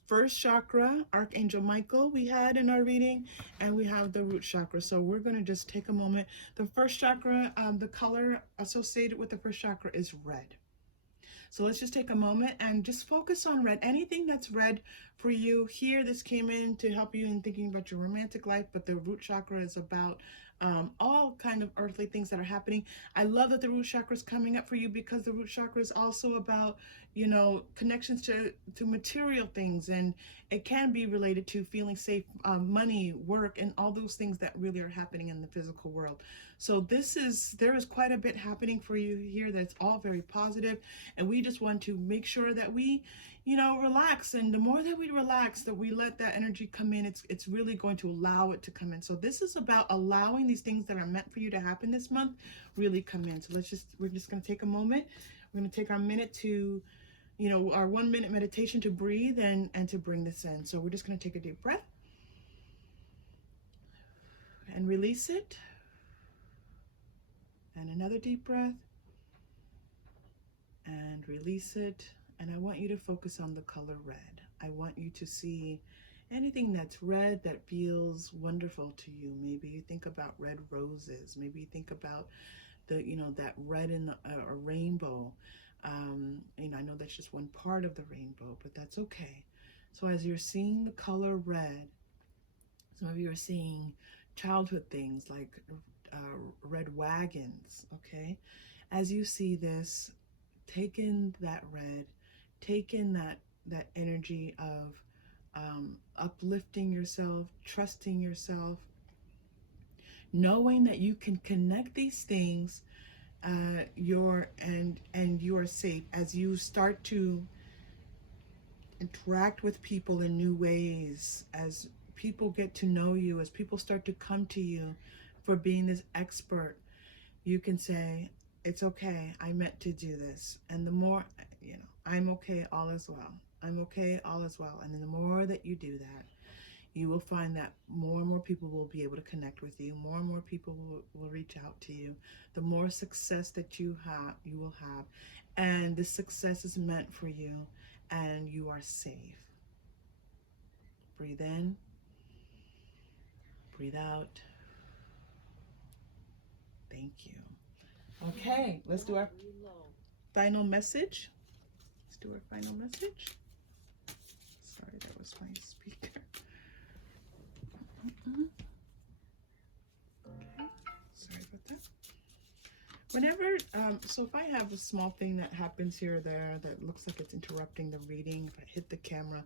First chakra, Archangel Michael, we had in our reading, and we have the root chakra. So we're going to just take a moment. The first chakra, the color associated with the first chakra is red. So let's just take a moment and just focus on red. Anything that's red for you here, this came in to help you in thinking about your romantic life, but the root chakra is about all kind of earthly things that are happening. I love that the root chakra is coming up for you, because the root chakra is also about, you know, connections to material things, and it can be related to feeling safe, money, work, and all those things that really are happening in the physical world. So there is quite a bit happening for you here that's all very positive, and we just want to make sure that we, you know, relax. And the more that we relax, that we let that energy come in, it's really going to allow it to come in. So this is about allowing these things that are meant for you to happen this month really come in. So we're just going to take a moment. We're going to take our minute to, you know, our 1 minute meditation to breathe and to bring this in. So we're just going to take a deep breath and release it. And another deep breath and release it. And I want you to focus on the color red. I want you to see anything that's red that feels wonderful to you. Maybe you think about red roses. Maybe you think about the, you know, that red in a rainbow. You know, I know that's just one part of the rainbow, but that's okay. So as you're seeing the color red, some of you are seeing childhood things like red wagons, okay? As you see this, take in that red, take in that energy of uplifting yourself, trusting yourself, knowing that you can connect these things, and you are safe as you start to interact with people in new ways, as people get to know you, as people start to come to you for being this expert. You can say, it's okay, I meant to do this. And the more, you know, I'm okay, all is well. I'm okay, all is well. And then the more that you do that, you will find that more and more people will be able to connect with you. More and more people will reach out to you. The more success that you will have. And this success is meant for you, and you are safe. Breathe in, breathe out. Thank you. Okay, let's do our final message. Let's do our final message. Sorry, that was my speaker. Okay, sorry about that. Whenever, so if I have a small thing that happens here or there that looks like it's interrupting the reading, if I hit the camera,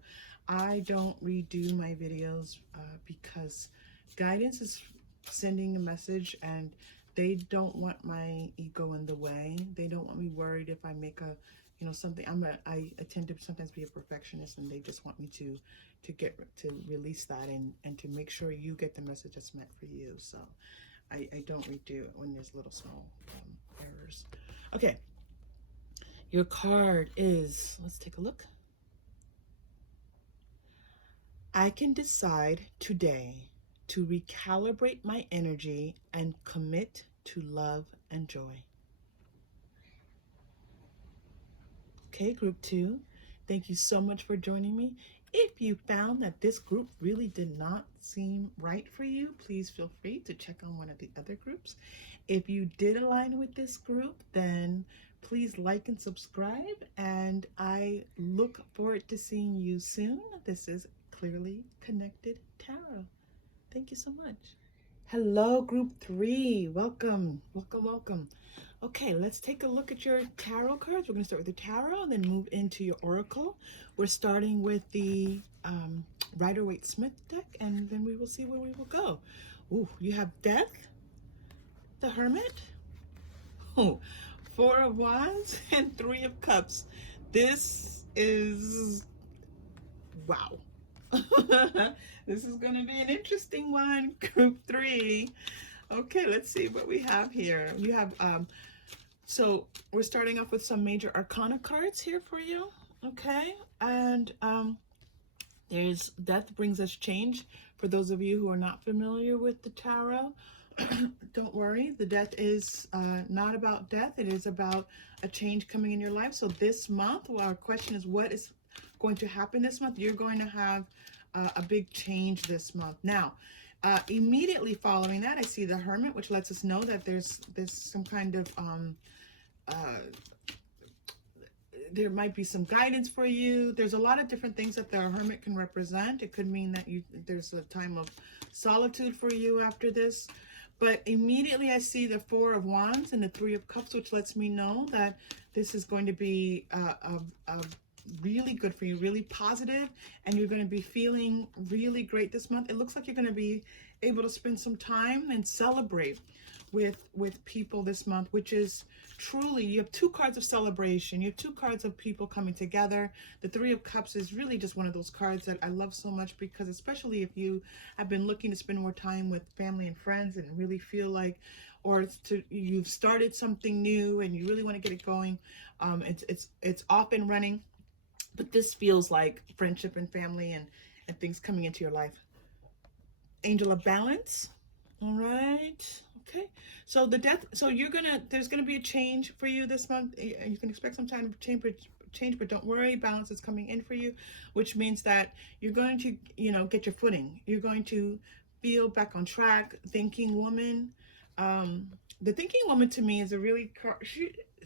I don't redo my videos because guidance is sending a message, and they don't want my ego in the way. They don't want me worried if I make a, you know, something. I tend to sometimes be a perfectionist, and they just want me to release that and to make sure you get the message that's meant for you. So I don't redo it when there's little small errors. Okay, your card is, let's take a look. I can decide today to recalibrate my energy and commit to love and joy. Okay, group 2, thank you so much for joining me. If you found that this group really did not seem right for you, please feel free to check on one of the other groups. If you did align with this group, then please like and subscribe, and I look forward to seeing you soon. This is Clearly Connected Tarot. Thank you so much. Hello, group 3. Welcome, welcome, welcome. Okay, let's take a look at your tarot cards. We're going to start with the tarot and then move into your oracle. We're starting with the Rider-Waite Smith deck, and then we will see where we will go. Ooh, you have Death, the Hermit, oh, Four of Wands, and Three of Cups. This is, wow. This is going to be an interesting one, group 3. Okay, let's see what we have here. You have, so we're starting off with some major arcana cards here for you. Okay, and there's Death brings us change. For those of you who are not familiar with the tarot, don't worry, the death is not about death. It is about a change coming in your life. So this month, well, our question is, what is going to happen this month? You're going to have a big change this month. Now, immediately following that, I see the Hermit, which lets us know that there's some kind of there might be some guidance for you. There's a lot of different things that the Hermit can represent. It could mean that there's a time of solitude for you after this. But immediately I see the Four of Wands and the Three of Cups, which lets me know that this is going to be a really good for you, really positive, and you're going to be feeling really great this month. It looks like you're going to be able to spend some time and celebrate with people this month, which is truly, you have two cards of celebration. You have two cards of people coming together. The Three of Cups is really just one of those cards that I love so much, because especially if you have been looking to spend more time with family and friends and really feel like, or you've started something new and you really want to get it going, it's off and running. But this feels like friendship and family and things coming into your life. Angel of Balance. All right. Okay. So there's gonna be a change for you this month. You can expect some kind of change, but don't worry, balance is coming in for you, which means that you're going to, get your footing. You're going to feel back on track. Thinking Woman. The Thinking Woman to me is a really,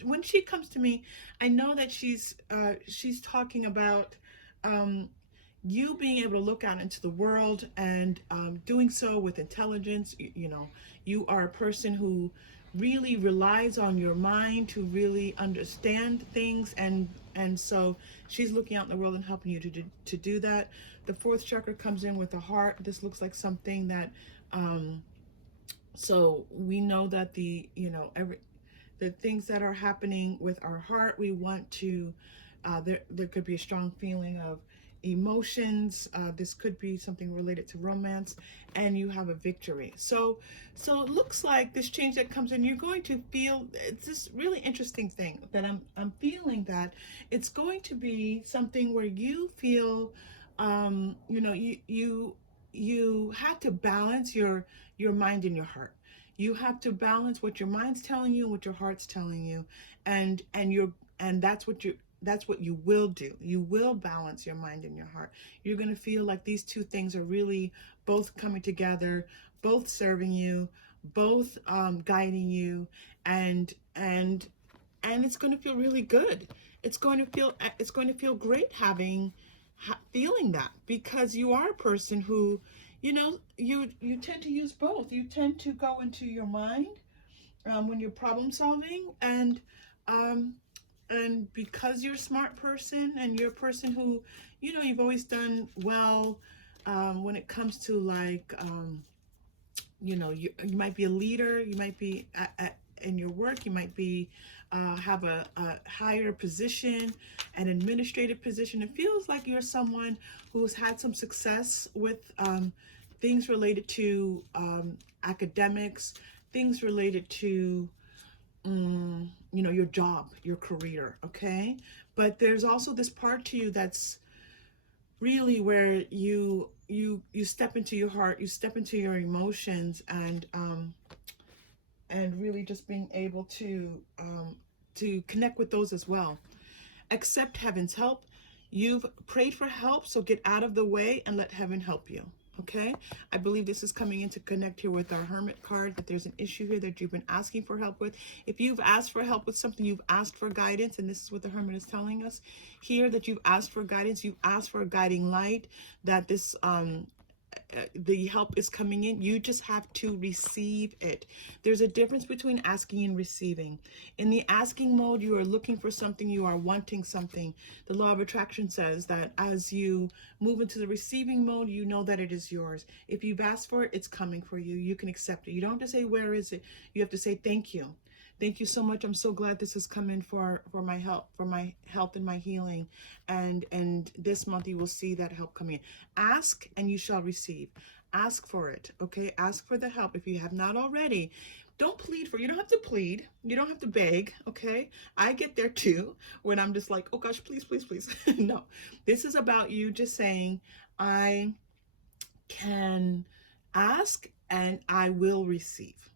when she comes to me, I know that she's talking about you being able to look out into the world and doing so with intelligence. You are a person who really relies on your mind to really understand things, and so she's looking out in the world and helping you to do that. The fourth chakra comes in with the heart. This looks like something that so we know that the things that are happening with our heart, we want to there could be a strong feeling of emotions. This could be something related to romance, and you have a victory. So it looks like this change that comes in, you're going to feel, it's this really interesting thing that I'm feeling, that it's going to be something where you feel you have to balance your mind and your heart. You have to balance what your mind's telling you and what your heart's telling you, and that's what you will do. You will balance your mind and your heart. You're going to feel like these two things are really both coming together, both serving you, both guiding you, and it's going to feel really good. It's going to feel great feeling that, because you are a person who, you tend to use both. You tend to go into your mind when you're problem solving, and because you're a smart person and you're a person who, you've always done well when it comes to like, you might be a leader, you might be in your work, you might be have a higher position, an administrative position. It feels like you're someone who's had some success with things related to academics, things related to you know, your job, your career, okay? But there's also this part to you that's really where you step into your heart, you step into your emotions, and really just being able to connect with those as well. Accept heaven's help. You've prayed for help, so get out of the way and let heaven help you. Okay? I believe this is coming in to connect here with our Hermit card, that there's an issue here that you've been asking for help with. If you've asked for help with something, you've asked for guidance, and this is what the Hermit is telling us here, that you've asked for guidance, you've asked for a guiding light, that this the help is coming in. You just have to receive it. There's a difference between asking and receiving. In the asking mode, you are looking for something, you are wanting something. The law of attraction says that as you move into the receiving mode, you know that it is yours. If you've asked for it, it's coming for you. You can accept it. You don't have to say, where is it? You have to say, thank you. Thank you so much. I'm so glad this has come in for my help, for my health and my healing. And this month you will see that help come in. Ask and you shall receive. Ask for it, okay? Ask for the help if you have not already. Don't plead for, you don't have to plead. You don't have to beg, okay? I get there too when I'm just like, oh gosh, please, please, please. No, this is about you just saying, I can ask and I will receive.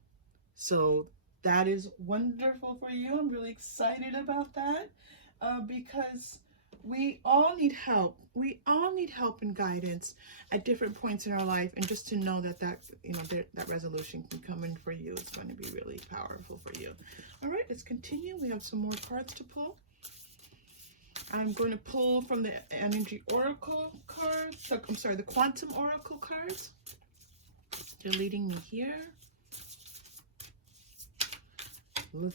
So that is wonderful for you. I'm really excited about that because we all need help. We all need help and guidance at different points in our life. And just to know that that resolution can come in for you is going to be really powerful for you. All right, let's continue. We have some more cards to pull. I'm going to pull from the Energy Oracle cards. So, I'm sorry, the Quantum Oracle cards. They're leading me here.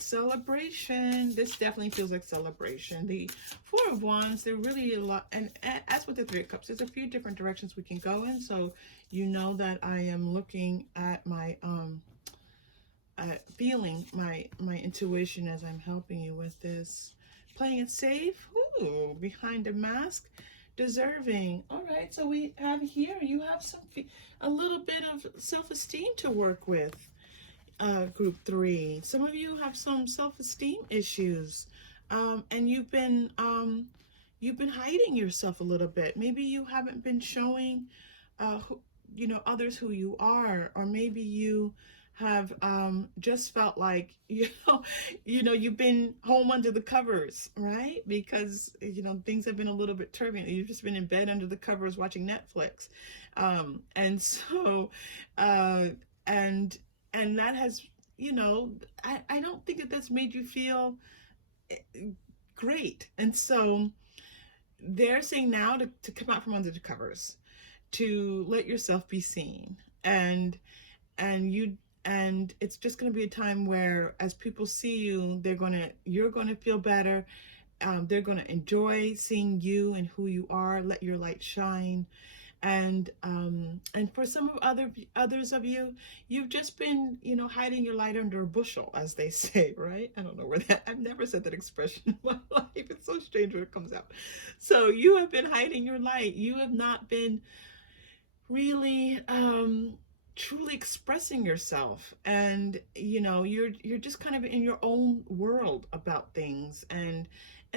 Celebration. This definitely feels like celebration. The Four of Wands, they're really a lot, and as with the Three of Cups, there's a few different directions we can go in. So you know that I am looking at my feeling my intuition as I'm helping you with this. Playing it safe. Ooh, behind a mask. Deserving. All right, so we have here, you have a little bit of self-esteem to work with. Group 3. Some of you have some self-esteem issues, and you've been hiding yourself a little bit. Maybe you haven't been showing, others who you are, or maybe you have just felt like you've been home under the covers, right? Because things have been a little bit turbulent. You've just been in bed under the covers watching Netflix, and so and that has, I don't think that that's made you feel great. And so they're saying now to come out from under the covers, to let yourself be seen, and it's just going to be a time where as people see you, you're going to feel better. They're going to enjoy seeing you and who you are. Let your light shine. And for some of others of you, you've just been hiding your light under a bushel, as they say, right? I don't know where I've never said that expression in my life. It's so strange when it comes out. So you have been hiding your light. You have not been really truly expressing yourself, and you're just kind of in your own world about things, and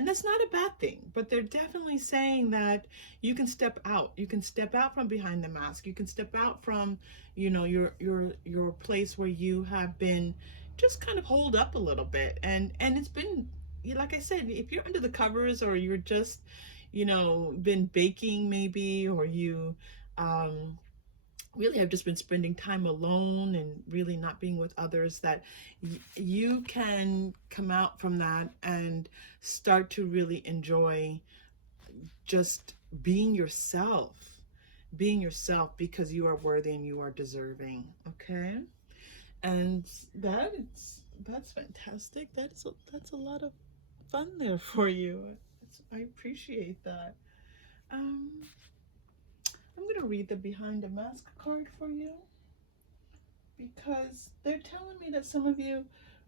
that's not a bad thing. But they're definitely saying that you can step out. You can step out from behind the mask. You can step out from your place where you have been just kind of holed up a little bit, and it's been, like I said, if you're under the covers, or you're just been baking maybe, or you really have just been spending time alone and really not being with others, that you can come out from that and start to really enjoy just being yourself, because you are worthy and you are deserving. Okay, and that's fantastic. That's a lot of fun there for you. I appreciate that. I'm going to read the Behind the Mask card for you, because they're telling me that some of you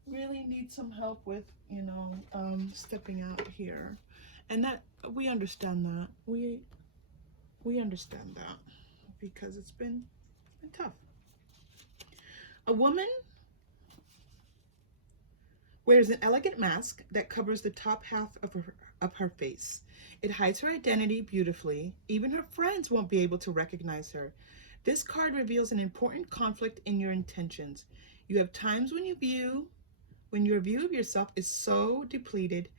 really need some help with, stepping out here. And that we understand that. We understand that, because it's been tough. A woman wears an elegant mask that covers the top half of her face. It hides her identity beautifully. Even her friends won't be able to recognize her. This card reveals an important conflict in your intentions. You have times when your view of yourself is so depleted,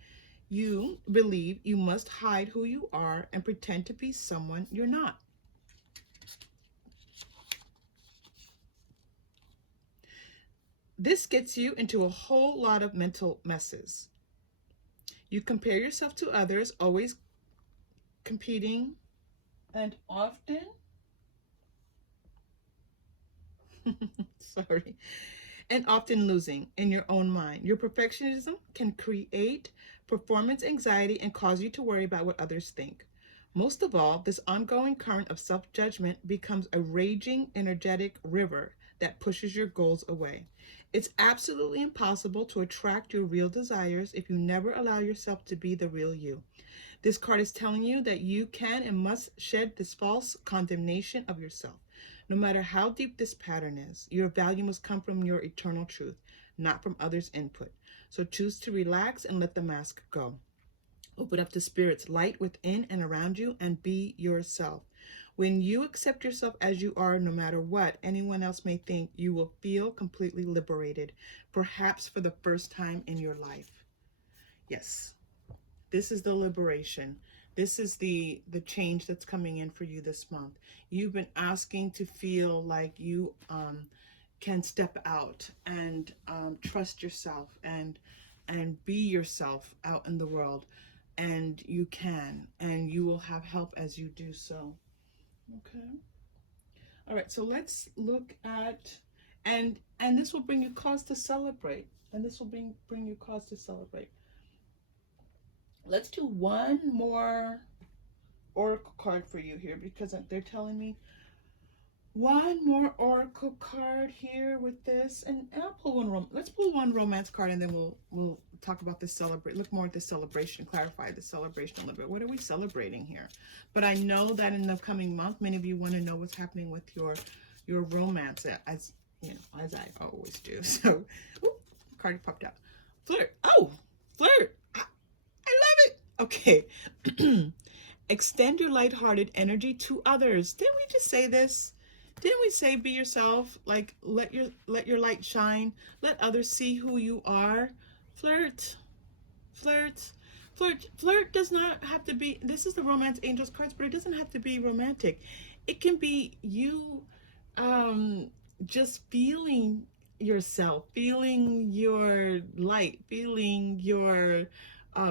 you believe you must hide who you are and pretend to be someone you're not. This gets you into a whole lot of mental messes. You compare yourself to others, always competing, and often, sorry, and often losing in your own mind. Your perfectionism can create performance anxiety and cause you to worry about what others think. Most of all, this ongoing current of self judgment becomes a raging, energetic river that pushes your goals away. It's absolutely impossible to attract your real desires if you never allow yourself to be the real you. This card is telling you that you can and must shed this false condemnation of yourself. No matter how deep this pattern is, your value must come from your eternal truth, not from others' input. So choose to relax and let the mask go. Open up to Spirit's light within and around you and be yourself. When you accept yourself as you are, no matter what anyone else may think, you will feel completely liberated, perhaps for the first time in your life. Yes, this is the liberation. This is the change that's coming in for you this month. You've been asking to feel like you can step out and trust yourself and be yourself out in the world, and you can, and you will have help as you do so. Okay. All right. So let's look at, and this will bring you cause to celebrate, and this will bring you cause to celebrate. Let's do one more oracle card for you here, because they're telling me one more oracle card here with this, and I'll pull one. Let's pull one romance card, and then we'll talk about this celebrate. Look more at the celebration, clarify the celebration a little bit. What are we celebrating here? But I know that in the coming month, many of you want to know what's happening with your romance, as you know, as I always do. So, card popped out. Flirt. Oh, flirt. I love it. Okay. Extend your lighthearted energy to others. Didn't we just say this? Didn't we say be yourself? Like let your light shine. Let others see who you are. Flirt. Flirt. Flirt. Flirt does not have to be, this is the romance angels cards, but it doesn't have to be romantic. It can be you just feeling yourself, feeling your light, feeling your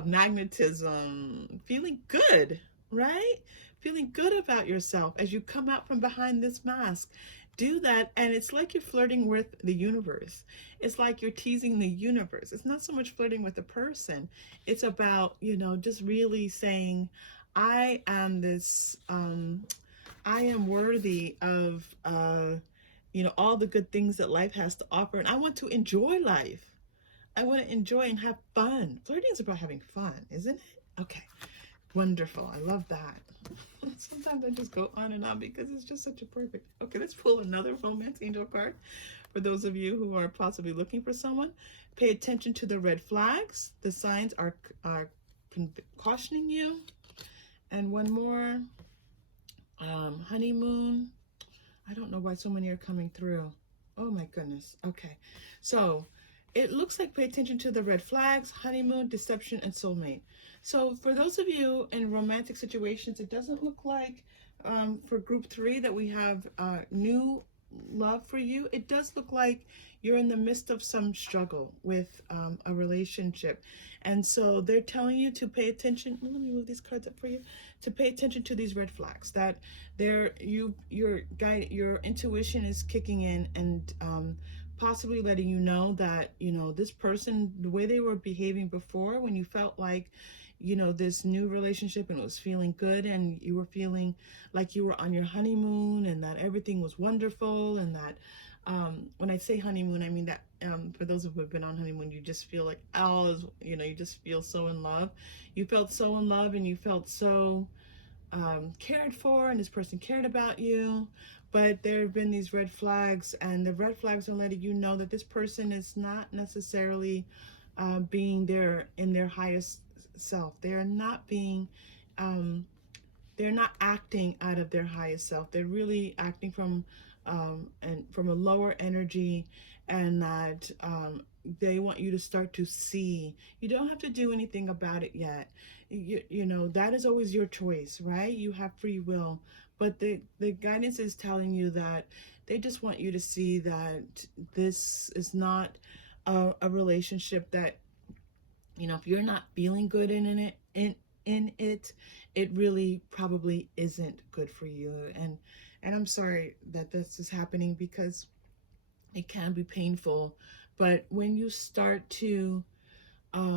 magnetism, feeling good, right? Feeling good about yourself as you come out from behind this mask. Do that, and it's like you're flirting with the universe. It's like you're teasing the universe. It's not so much flirting with a person. It's about, just really saying, I am this, I am worthy of, all the good things that life has to offer, and I want to enjoy life. I want to enjoy and have fun. Flirting is about having fun, isn't it? Okay. Wonderful. I love that. Sometimes I just go on and on because it's just such a perfect. Okay, let's pull another romance angel card for those of you who are possibly looking for someone. Pay attention to the red flags. The signs are cautioning you. And one more. Honeymoon. I don't know why so many are coming through. Oh my goodness. Okay. So it looks like pay attention to the red flags, honeymoon, deception, and soulmate. So for those of you in romantic situations, it doesn't look like for group 3 that we have new love for you. It does look like you're in the midst of some struggle with a relationship. And so they're telling you to pay attention. Let me move these cards up for you. To pay attention to these red flags, that your intuition is kicking in, and possibly letting you know that, this person, the way they were behaving before, when you felt like, this new relationship and it was feeling good, and you were feeling like you were on your honeymoon and that everything was wonderful, and that when I say honeymoon, I mean that for those who have been on honeymoon, you just feel like all is, you just feel so in love. You felt so in love, and you felt so cared for, and this person cared about you. But there have been these red flags, and the red flags are letting you know that this person is not necessarily being their in their highest self. They're not being um, they're not acting out of their highest self. They're really acting and from a lower energy, and that they want you to start to see. You don't have to do anything about it yet. You know that is always your choice, right? You have free will, but the guidance is telling you that they just want you to see that this is not a relationship that, you know, if you're not feeling good in it, it really probably isn't good for you. And I'm sorry that this is happening, because it can be painful. But when you start to this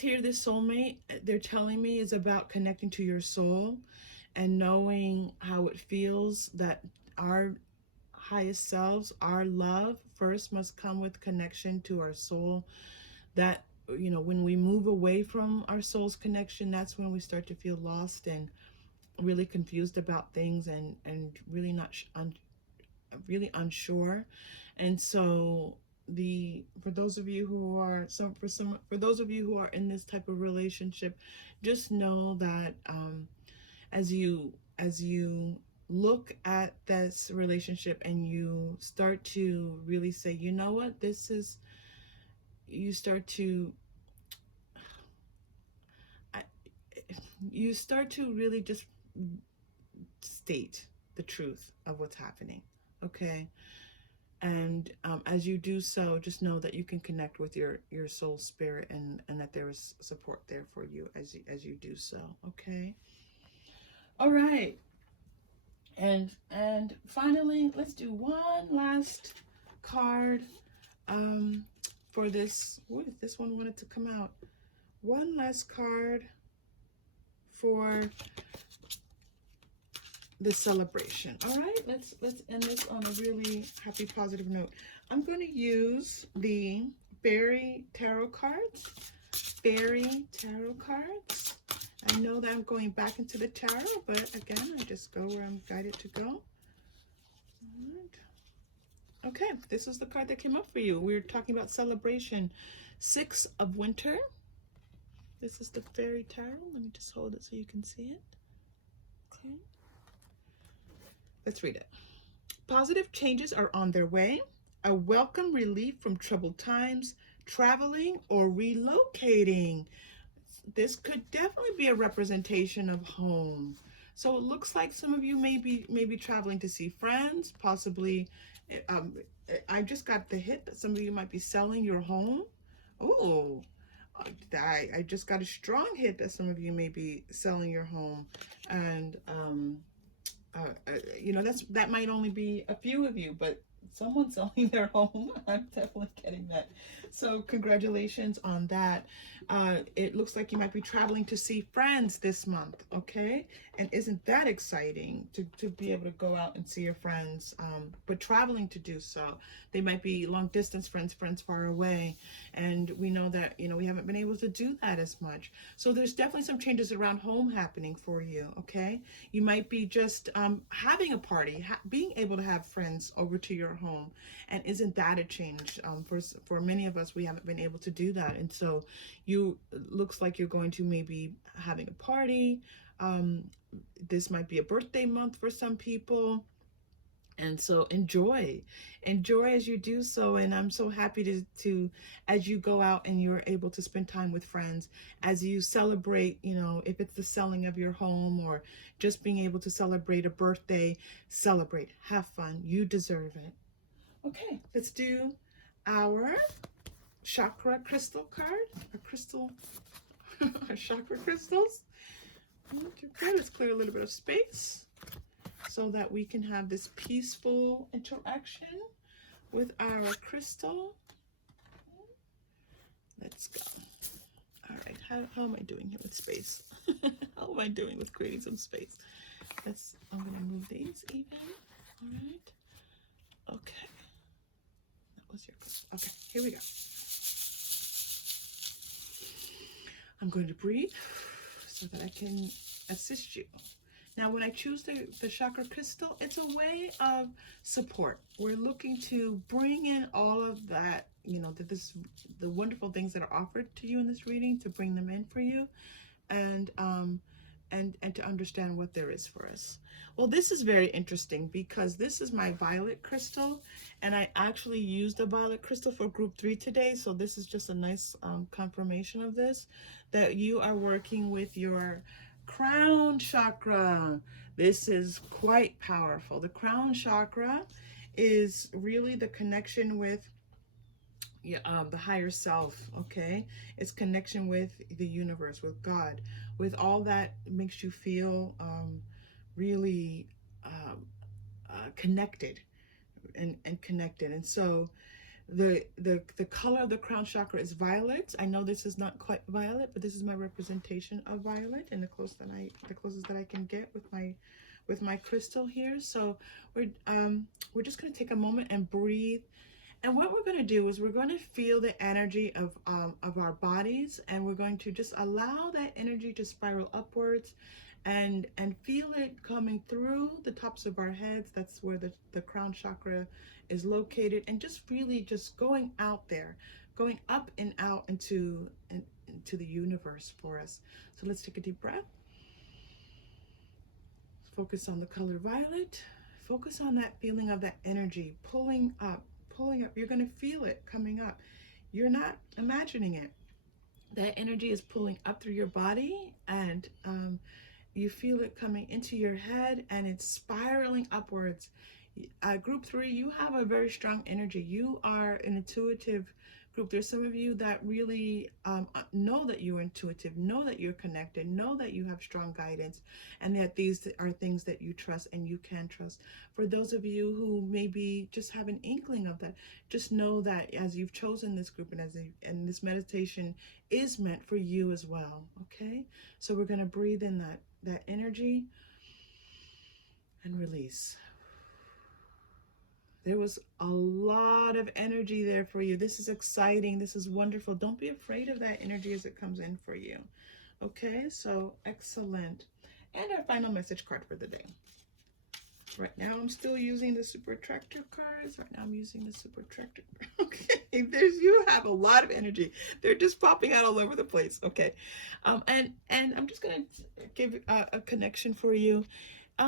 soulmate, they're telling me, is about connecting to your soul and knowing how it feels that our highest selves, our love first must come with connection to our soul. That, you know, when we move away from our soul's connection, that's when we start to feel lost and really confused about things, and really not really unsure. And so the for those of you who are for those of you who are in this type of relationship, just know that as you look at this relationship and you start to really say, you know what, this is, you start to you start to really just state the truth of what's happening. Okay. And as you do so, just know that you can connect with your soul spirit, and that there is support there for you as you do so. Okay. All right. And finally, let's do one last card for this. What if this one wanted to come out? One last card for the celebration. All right, let's end this on a really happy, positive note. I'm going to use the Fairy Tarot cards. Fairy Tarot cards. I know that I'm going back into the tarot, but again, I just go where I'm guided to go. All right. Okay, this is the card that came up for you. We're talking about celebration. Six of Winter. This is the Fairy Tarot. Let me just hold it so you can see it. Okay. Let's read it. Positive changes are on their way. A welcome relief from troubled times, traveling or relocating. This could definitely be a representation of home. So it looks like some of you may be traveling to see friends, possibly. Um, I just got the hit that some of you might be selling your home. Oh, I just got a strong hit that some of you may be selling your home, and you know, that might only be a few of you, but someone selling their home, I'm definitely getting that. So congratulations on that. It looks like you might be traveling to see friends this month, okay? And isn't that exciting to be able to go out and see your friends, but traveling to do so. They might be long distance friends, friends far away, and we know that, you know, we haven't been able to do that as much. So there's definitely some changes around home happening for you, okay? You might be just having a party, being able to have friends over to your home, and isn't that a change? For many of us, we haven't been able to do that, and so looks like you're going to maybe having a party. This might be a birthday month for some people. And so enjoy as you do so. And I'm so happy to as you go out and you're able to spend time with friends, as you celebrate, you know, if it's the selling of your home or just being able to celebrate a birthday, celebrate, have fun. You deserve it. Okay, let's do our chakra crystal card, our crystal, our chakra crystals. Okay, let's clear a little bit of space so that we can have this peaceful interaction with our crystal. Let's go. All right, how am I doing here with space? How am I doing with creating some space? I'm gonna move these even. All right. Okay. That was your crystal. Okay, here we go. I'm going to breathe so that I can assist you Now, when I choose the chakra crystal, it's a way of support. We're looking to bring in all of that, the wonderful things that are offered to you in this reading, to bring them in for you, and and to understand what there is for us. Well, this is very interesting because this is my violet crystal, and I actually used a violet crystal for group 3 today. So this is just a nice confirmation of this, that you are working with your crown chakra. This is quite powerful. The crown chakra is really the connection with the higher self. Okay, it's connection with the universe, with God, with all that makes you feel really connected and connected. And so the color of the crown chakra is violet. I know this is not quite violet, but this is my representation of violet, and the closest that I can get with my crystal here. So we're just going to take a moment and breathe. And what we're going to do is we're going to feel the energy of our bodies, and we're going to just allow that energy to spiral upwards, and feel it coming through the tops of our heads. That's where the crown chakra is located, and just really just going out there, going up and out into the universe for us. So let's take a deep breath. Focus on the color violet. Focus on that feeling of that energy pulling up. You're going to feel it coming up. You're not imagining it. That energy is pulling up through your body, and you feel it coming into your head, and it's spiraling upwards. Group 3, you have a very strong energy. You are an intuitive group. There's some of you that really know that you're intuitive, know that you're connected, know that you have strong guidance, and that these are things that you trust and you can trust. For those of you who maybe just have an inkling of that, just know that as you've chosen this group, and this meditation is meant for you as well. Okay, so we're going to breathe in that energy and release. There was a lot of energy there for you. This is exciting. This is wonderful. Don't be afraid of that energy as it comes in for you. Okay, so excellent. And our final message card for the day. Right now, I'm still using the Super Attractor cards. Right now, I'm using the Super Attractor. Okay, you have a lot of energy. They're just popping out all over the place. Okay, and I'm just gonna give a connection for you.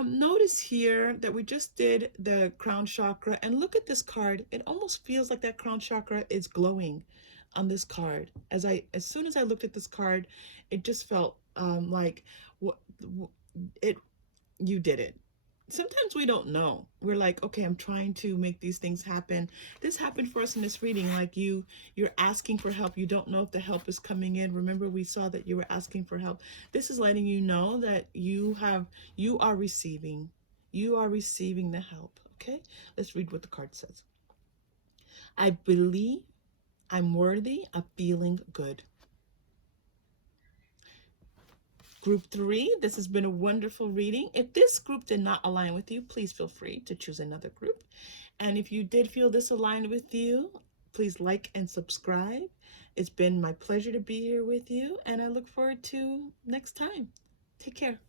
Notice here that we just did the crown chakra, and look at this card. It almost feels like that crown chakra is glowing on this card. As soon as I looked at this card, it just felt like you did it. Sometimes we don't know. We're like, okay, I'm trying to make these things happen. This happened for us in this reading. Like you're asking for help. You don't know if the help is coming in. Remember, we saw that you were asking for help. This is letting you know that you are receiving. You are receiving the help. Okay, let's read what the card says. I believe I'm worthy of feeling good. Group 3, this has been a wonderful reading. If this group did not align with you, please feel free to choose another group. And if you did feel this aligned with you, please like and subscribe. It's been my pleasure to be here with you, and I look forward to next time. Take care.